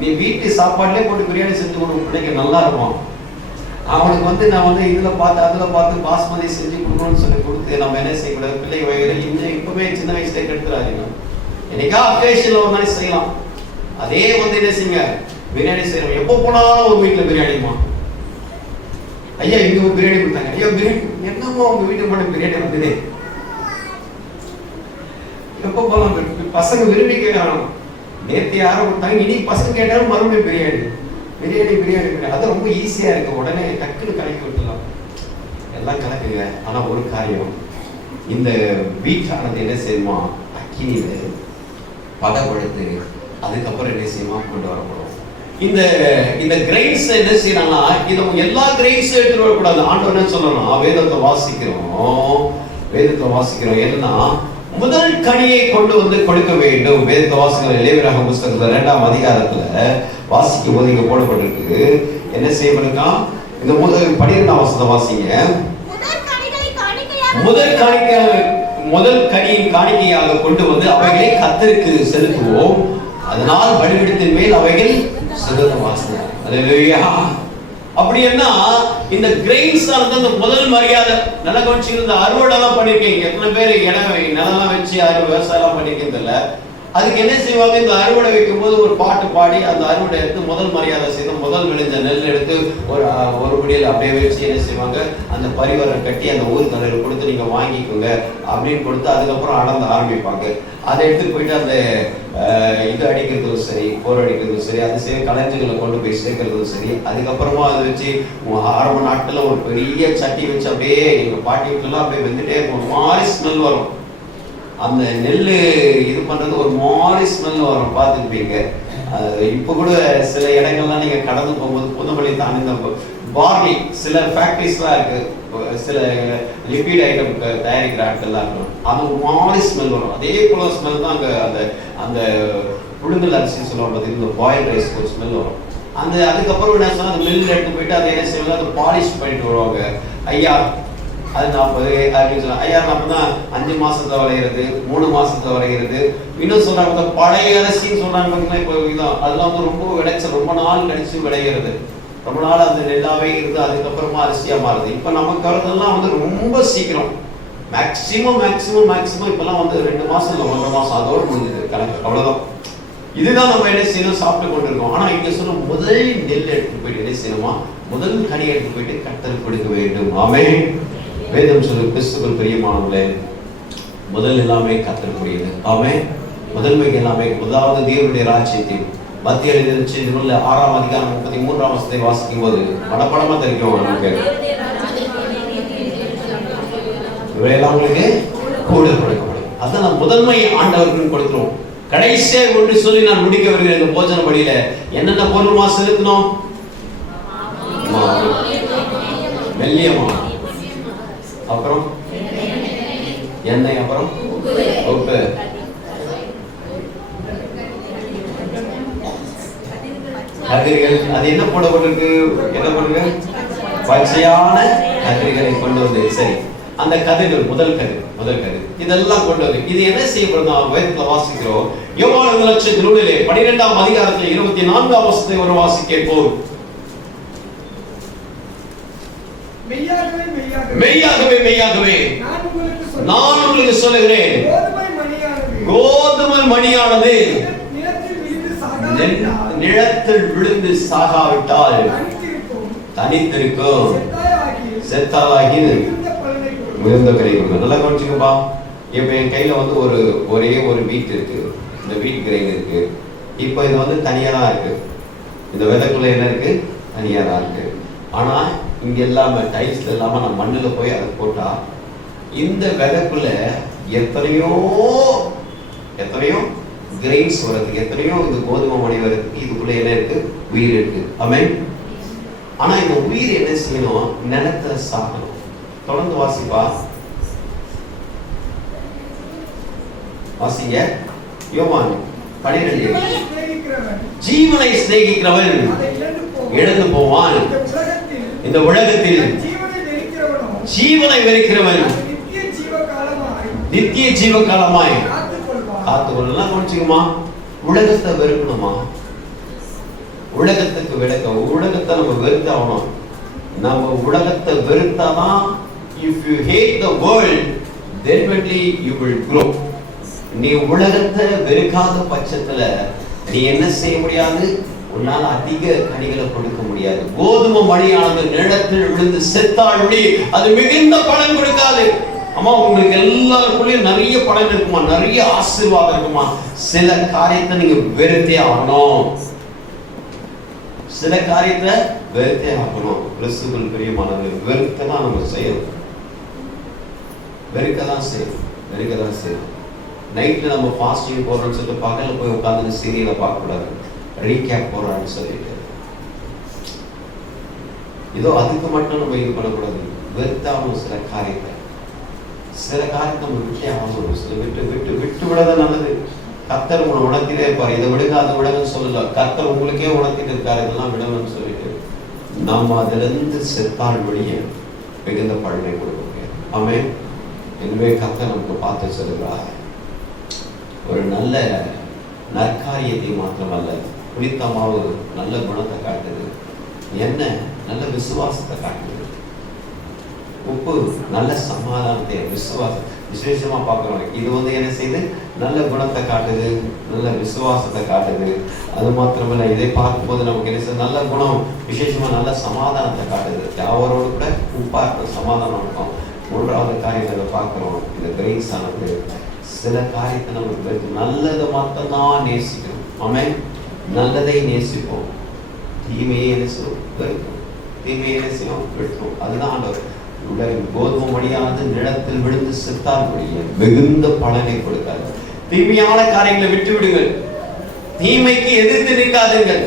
நீ வீட்டு சாப்பாடுலேயே போட்டு பிரியாணி செஞ்சு கொடுக்க பிள்ளைங்க நல்லா இருக்கும். அவனுக்கு நான் இதில் பார்த்து அதில் பார்த்து பாஸ்மதி செஞ்சு கொடுக்கணும்னு சொல்லி கொடுத்து நம்ம என்ன செய்யக்கூடாது, பிள்ளை வயதில் இன்னும் இப்பவே சின்ன வயசுலேயே கெடுத்துறாதீங்க. என்னைக்கா அக்கேஷனில் ஒரு மாதிரி செய்யலாம். அதே என்ன செய்யுங்க, பிரியாணி செய்யறோம். எப்போ போனாலும் ஒரு வீட்டில் பிரியாணிமா, ஐயா இங்க ஒரு பிரியாணி கொடுத்தாங்க, ஐயா பிரியாணி என்னமோ உங்க வீட்டுக்கு போன பிரியாணி வந்தது. எப்போ போலாம் பசங்க விரும்பி கேட்கணும். நேற்று யாரும் கொடுத்தாங்க, இன்னைக்கு பசங்க கேட்டாலும் மறுபடியும் பிரியாணி பிரியாணி பிரியாணி பிரியாணி. அது ரொம்ப ஈஸியா இருக்கு, உடனே டக்குன்னு கலக்கி விட்டுலாம், எல்லாம் கலக்குங்க. ஆனா ஒரு காரியம், இந்த வீட்டானது என்ன செய்யுமா, அக்கினியில பதப்படுத்து அதுக்கப்புறம் என்ன செய்யுமா கொண்டு வரப்படும். இந்த இந்த கிரைன்ஸ் என்ன செய்யறாங்கன்னா, இதை எல்லா கிரைன்ஸும் எடுத்துட்டு வரக்கூடாது. ஆண்டவர் என்ன சொல்லணும், வேதத்தை வாசிக்கிறோம் ஏன்னா முதல் கனியை கொண்டு கொடுக்க வேண்டும். வேதத்தை வாசிக்கிற லேவியராகமம் புத்தகத்துல 2ஆம் அதிகாரத்துல வாசிக்கும் போது இங்க போடப்பட்டிருக்கு. என்ன செய்யப்படுக்கா, இந்த 12ஆம் வசனத்தை வாசிங்க. முதல் கனியின் காணிக்கையாக கொண்டு அவைகளை கர்த்தருக்கு செலுத்துவோம், அதனால் பலிபீடத்தின் மேல் அவைகள் சுகந்தமாகும். அல்லேலூயா. அப்படி என்ன, இந்த கிரெயின்ஸ் ஆனது அந்த முதல் மரியாதை. நல்ல கவனிச்சு, இந்த அறுவடை எல்லாம் பண்ணிருக்கீங்க. எத்தனை பேர் நிலம் வச்சு விவசாயம் எல்லாம் பண்ணிருக்கீங்க இல்ல? அதுக்கு என்ன செய்வாங்க, இந்த அறுவடை வைக்கும் போது ஒரு பாட்டு பாடி அந்த அறுவடை எடுத்து முதல் மரியாதை செய்து முதல் விளைஞ்ச நெல் எடுத்து ஒரு படியில் அப்படியே வச்சு என்ன செய்வாங்க, அந்த பரிவாரம் கட்டி அந்த ஊர் தலைவர் கொடுத்து நீங்க வாங்கிக்கோங்க அப்படின்னு கொடுத்து அதுக்கப்புறம் அளந்து ஆரம்பிப்பாங்க. அதை எடுத்துட்டு போயிட்டு அந்த இது அடிக்கிறதும் சரி, போர் அடிக்கிறதும் சரி, அது சரி கலைஞர்களை கொண்டு போய் சேர்க்கறதும் சரி. அதுக்கப்புறமா அதை வச்சு ஆரம்ப நாட்கள்ல ஒரு பெரிய சட்டி வச்சு அப்படியே எங்க பாட்டிக்கெல்லாம் அப்படியே வெந்துட்டே ஒரு மாதிரி ஸ்மெல் வரும். அந்த நெல் இது பண்றது ஒரு மாதிரி ஸ்மெல் வரும், பார்த்துருப்பீங்க. இப்போ கூட சில இடங்கள்லாம் நீங்க கடந்து போகும்போது புதுமொழி தான் இந்த பார்லி சில ஃபேக்டரிஸ்லாம் இருக்கு, சில லிக்விட் ஐட்டம் தயாரிக்கிற ஆட்கள்லாம் இருக்கும், அது ஒரு மாதிரி ஸ்மெல் வரும். அதே போல ஸ்மெல் தான் அங்கே அந்த அந்த புழுங்கல் அரிசின்னு சொல்லுவாங்க, பார்த்தீங்கன்னா பாயில் ரைஸ் ஒரு ஸ்மெல் வரும். அந்த அதுக்கப்புறம் என்ன சொன்னால் அந்த மில்லில் எடுத்து போயிட்டு அதை என்ன செய்வாங்க, அதை பாலிஷ் பண்ணிட்டு வருவாங்க. ஐயா அது 40 அப்படின்னு சொன்னாங்க. ஐயா அப்போ தான் 5 மாசத்துல விளையிறது, 3 மாசத்துல விளையிறது. இன்னும் சொல்றாங்க பழைய அரிசின்னு சொல்றாங்க பார்த்தீங்கன்னா. இப்போ இதான் அதெல்லாம் வந்து ரொம்ப விளைச்சல் ரொம்ப நாள் கழிச்சு விளையிறது, ரொம்ப நாள் அந்த நெல்லாவே இருந்து அதுக்கப்புறமா அரிசியா மாறுது. இப்ப நமக்கு வரதெல்லாம் வந்து ரொம்ப சீக்கிரம், மேக்சிமம் இப்பெல்லாம் வந்து 2 மாசம் இல்லை 1.5 மாசம் அதோடு முடிஞ்சது கணக்கு, அவ்வளவுதான். இதுதான் நம்ம என்ன செய்யணும், சாப்பிட்டு கொண்டிருக்கோம். ஆனா இங்க சொன்ன முதல் நெல் எடுத்து போயிட்டு என்ன செய்யணுமா, முதல் கனி எடுத்து போயிட்டு கர்த்தருக்கு கொடுக்க வேண்டும். ஆமென். வேதம் சொல்லு கிறிஸ்துவுக்குள் பிரியமானவர்களே, முதல் எல்லாமே கர்த்தருக்குரியது. ஆமென். முதன்மைக்கு எல்லாமே முதலாவது தேவனுடைய ராஜ்யத்தில் மத்திய எழுதிருச்சு. இதுல 6ஆம் அதிகாரம் 33ஆம் வசனத்தை வாசிக்கும் போது படப்படமா தெரியும் நமக்கு, இவையெல்லாம் உங்களுக்கு கூட கொடுக்கப்படும். அதான் நான் முதன்மை ஆண்டவருக்கு கொடுக்கிறோம். கடைசியா ஒன்று சொல்லி நான் முடிக்க வருகிறேன். இந்த போஜன படியில என்னென்ன பொருள்மா செலுத்தணும், மெல்லியமா, அப்புறம் எண்ணெய், அப்புறம் உப்பு, கதிர்கள். அது என்ன போடப்பட்டிருக்கு, என்ன பண்ணுங்க, பச்சையான கதிர்களை கொண்டு வந்து, சரி அந்த கதிர்கள் முதல் கதிர் இதெல்லாம் கொண்டு வந்து இது என்ன செய்யப்படுது, வேதத்துல வாசிக்கிறோம். யோவான் 12ஆம் அதிகாரத்தில் 24ஆம் வசனத்தை ஒரு வாசி கேட்போம். மெய்யாகவே நான் உங்களுக்கு சொல்லுகிறேன், கோதுமை மணியானது நிலத்தில் விழுந்து சாகாவிட்டால் தனித்திருக்கும், செத்தாலாகி மிகுந்த கிடைக்கும். நல்லா கவனிச்சுக்கப்பா. இப்ப என் கையில வந்து ஒரே ஒரு வீட் இருக்கு, இந்த வீட் கிரைன் இருக்கு. இப்ப இது வந்து தனியா தான் இருக்கு, இந்த விதைக்குள்ள என்ன இருக்கு, தனியா தான் இருக்கு. ஆனா இங்க எல்லாமே டைல்ஸ்ல இல்லாம நான் மண்ணுல போய் அதை போட்டா இந்த விதைக்குள்ள எத்தனையோ கிரெயின்ஸ் வரதுக்கு, எத்தனையோ இந்த கோதுமை மணி வரதுக்கு இதுக்குள்ள என்ன இருக்கு, உயிர் இருக்கு. ஆமென். ஆனா இந்த உயிர் என்ன செய்யணும், நிலத்தை சாப்பிடணும். தொடர்ந்து வாசிப்பா, வாசிங்க. யோவான் 12. ஜீவனை சிநேகிக்கிறவன் இழந்து போவான், இந்த உலகத்தில் ஜீவனை வெறுக்கிறவன் நித்திய ஜீவ காலமாய் காத்துக்கொள்ளலாம். கவனிச்சுக்குமா, உலகத்தை வெறுக்கணுமா, உலகத்துக்கு விளக்க, உலகத்தை நம்ம வெறுத்தாகணும். நம்ம உலகத்தை வெறுத்தாதான், if you hate the world then only you will grow. நீ உலகத்தை வெறுக்காத பட்சத்துல நீ என்ன செய்ய முடியாது, உன்னால அதிக கனிகளை கொடுக்க முடியாது. கோதுமை மணியானது நிலத்தில் விழுந்து செத்தால் அது மிகுந்த பலன் கொடுக்காது. அம்மா உங்களுக்கு எல்லாருக்குள்ளயும் நிறைய பலன் இருக்குமா, நிறைய ஆசீர்வாதம் இருக்குமா. சில காரியத்தை நீங்க வெறுத்தே ஆகணும், சில காரியத்தை வெறுத்தே ஆகணும். கிறிஸ்துவுக்குள் பிரியமானவர்களே, வெறுக்கதான் நம்ம செய்யணும், வெறுக்கதான் செய்யணும். நைட்ல நம்ம ஃபாஸ்டிங் போறோம்னு சொல்லிட்டு பகல்ல போய் உட்கார்ந்து சீரியலை பார்க்க கூடாது, ரீகேப் போறான்னு சொல்லிட்டு ஏதோ அதுக்கு மட்டும் நம்ம இது பண்ணக்கூடாது. வெறுத்தாகணும் சில காரியத்தை நம்ம விட்டே ஆகணும். சில விட்டு விடாத நல்லது. கர்த்தர் உங்களை உணர்த்திட்டே இருப்பார், இதை விடுங்க அதை விடுங்கன்னு சொல்லல. கர்த்தர் உங்களுக்கே உணர்த்திட்டு இருக்காரு, இதெல்லாம் விடணும்னு சொல்லிட்டு நம்ம அதுல இருந்து செத்தால் வெளியே மிகுந்த பலனை கொடுக்க முடியாது. ஆமென். எனவே கர்த்தர் நமக்கு பார்த்து சொல்லுகிறார், ஒரு நல்ல நற்காரியத்தை மாத்திரமல்ல, புனிதமாவது நல்ல குணத்தை காட்டுது, என்ன நல்ல விசுவாசத்தை காட்டுது, உப்பு நல்ல சமாதானத்தை, விசுவாசம் விசேஷமா பார்க்கிறோம். இது என்ன செய்யுது? நல்ல குணத்தை காட்டுது, நல்ல விசுவாசத்தை காட்டுது. அது மாத்திரமல்ல, இதை பார்க்கும்போது நமக்கு என்ன செய்யுது? நல்ல குணம், விசேஷமா நல்ல சமாதானத்தை காட்டுது. யாவரோடு கூட உப்பா இருக்கும், சமாதானம் இருக்கும். மூன்றாவது காரியத்தை பார்க்கிறோம், இந்த கிரேஸ் ஆனது சில காரியத்தை நமக்கு நல்லதை மட்டும்தான் நேசிக்கணும். ஆமென். நல்லதை நேசிப்போம், தீமையை வெறுப்போம், தீமையை வெறுப்போம். அதுதான் ஆண்டவர். கோதுமை மணியானது நிலத்தில் விழுந்து செத்தால் மிகுந்த பலனை கொடுக்காது. தீமையான காரியங்களை விட்டு விடுங்கள், தீமைக்கு எதிர்த்து நிற்காதுங்கள்,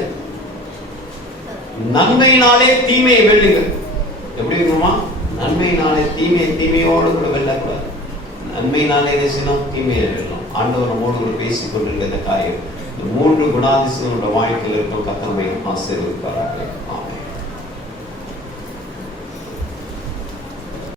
நன்மையினாலே தீமையை வெல்லுங்கள். எப்படி இருக்குமா? நன்மையினாலே தீமையோடு கூட வெல்லக்கூடாது. நன்மையினாலே செய்யணும், தீமையை வெல்லணும். ஆண்டவர் நம்மோடு கூட பேசிக் கொண்டிருக்கிற காரியம், இந்த 3 குணாதிசயங்களோட வாழ்க்கையில் இருக்கும். கர்த்தர் நம்மை ஆசீர்வதிப்பாராக.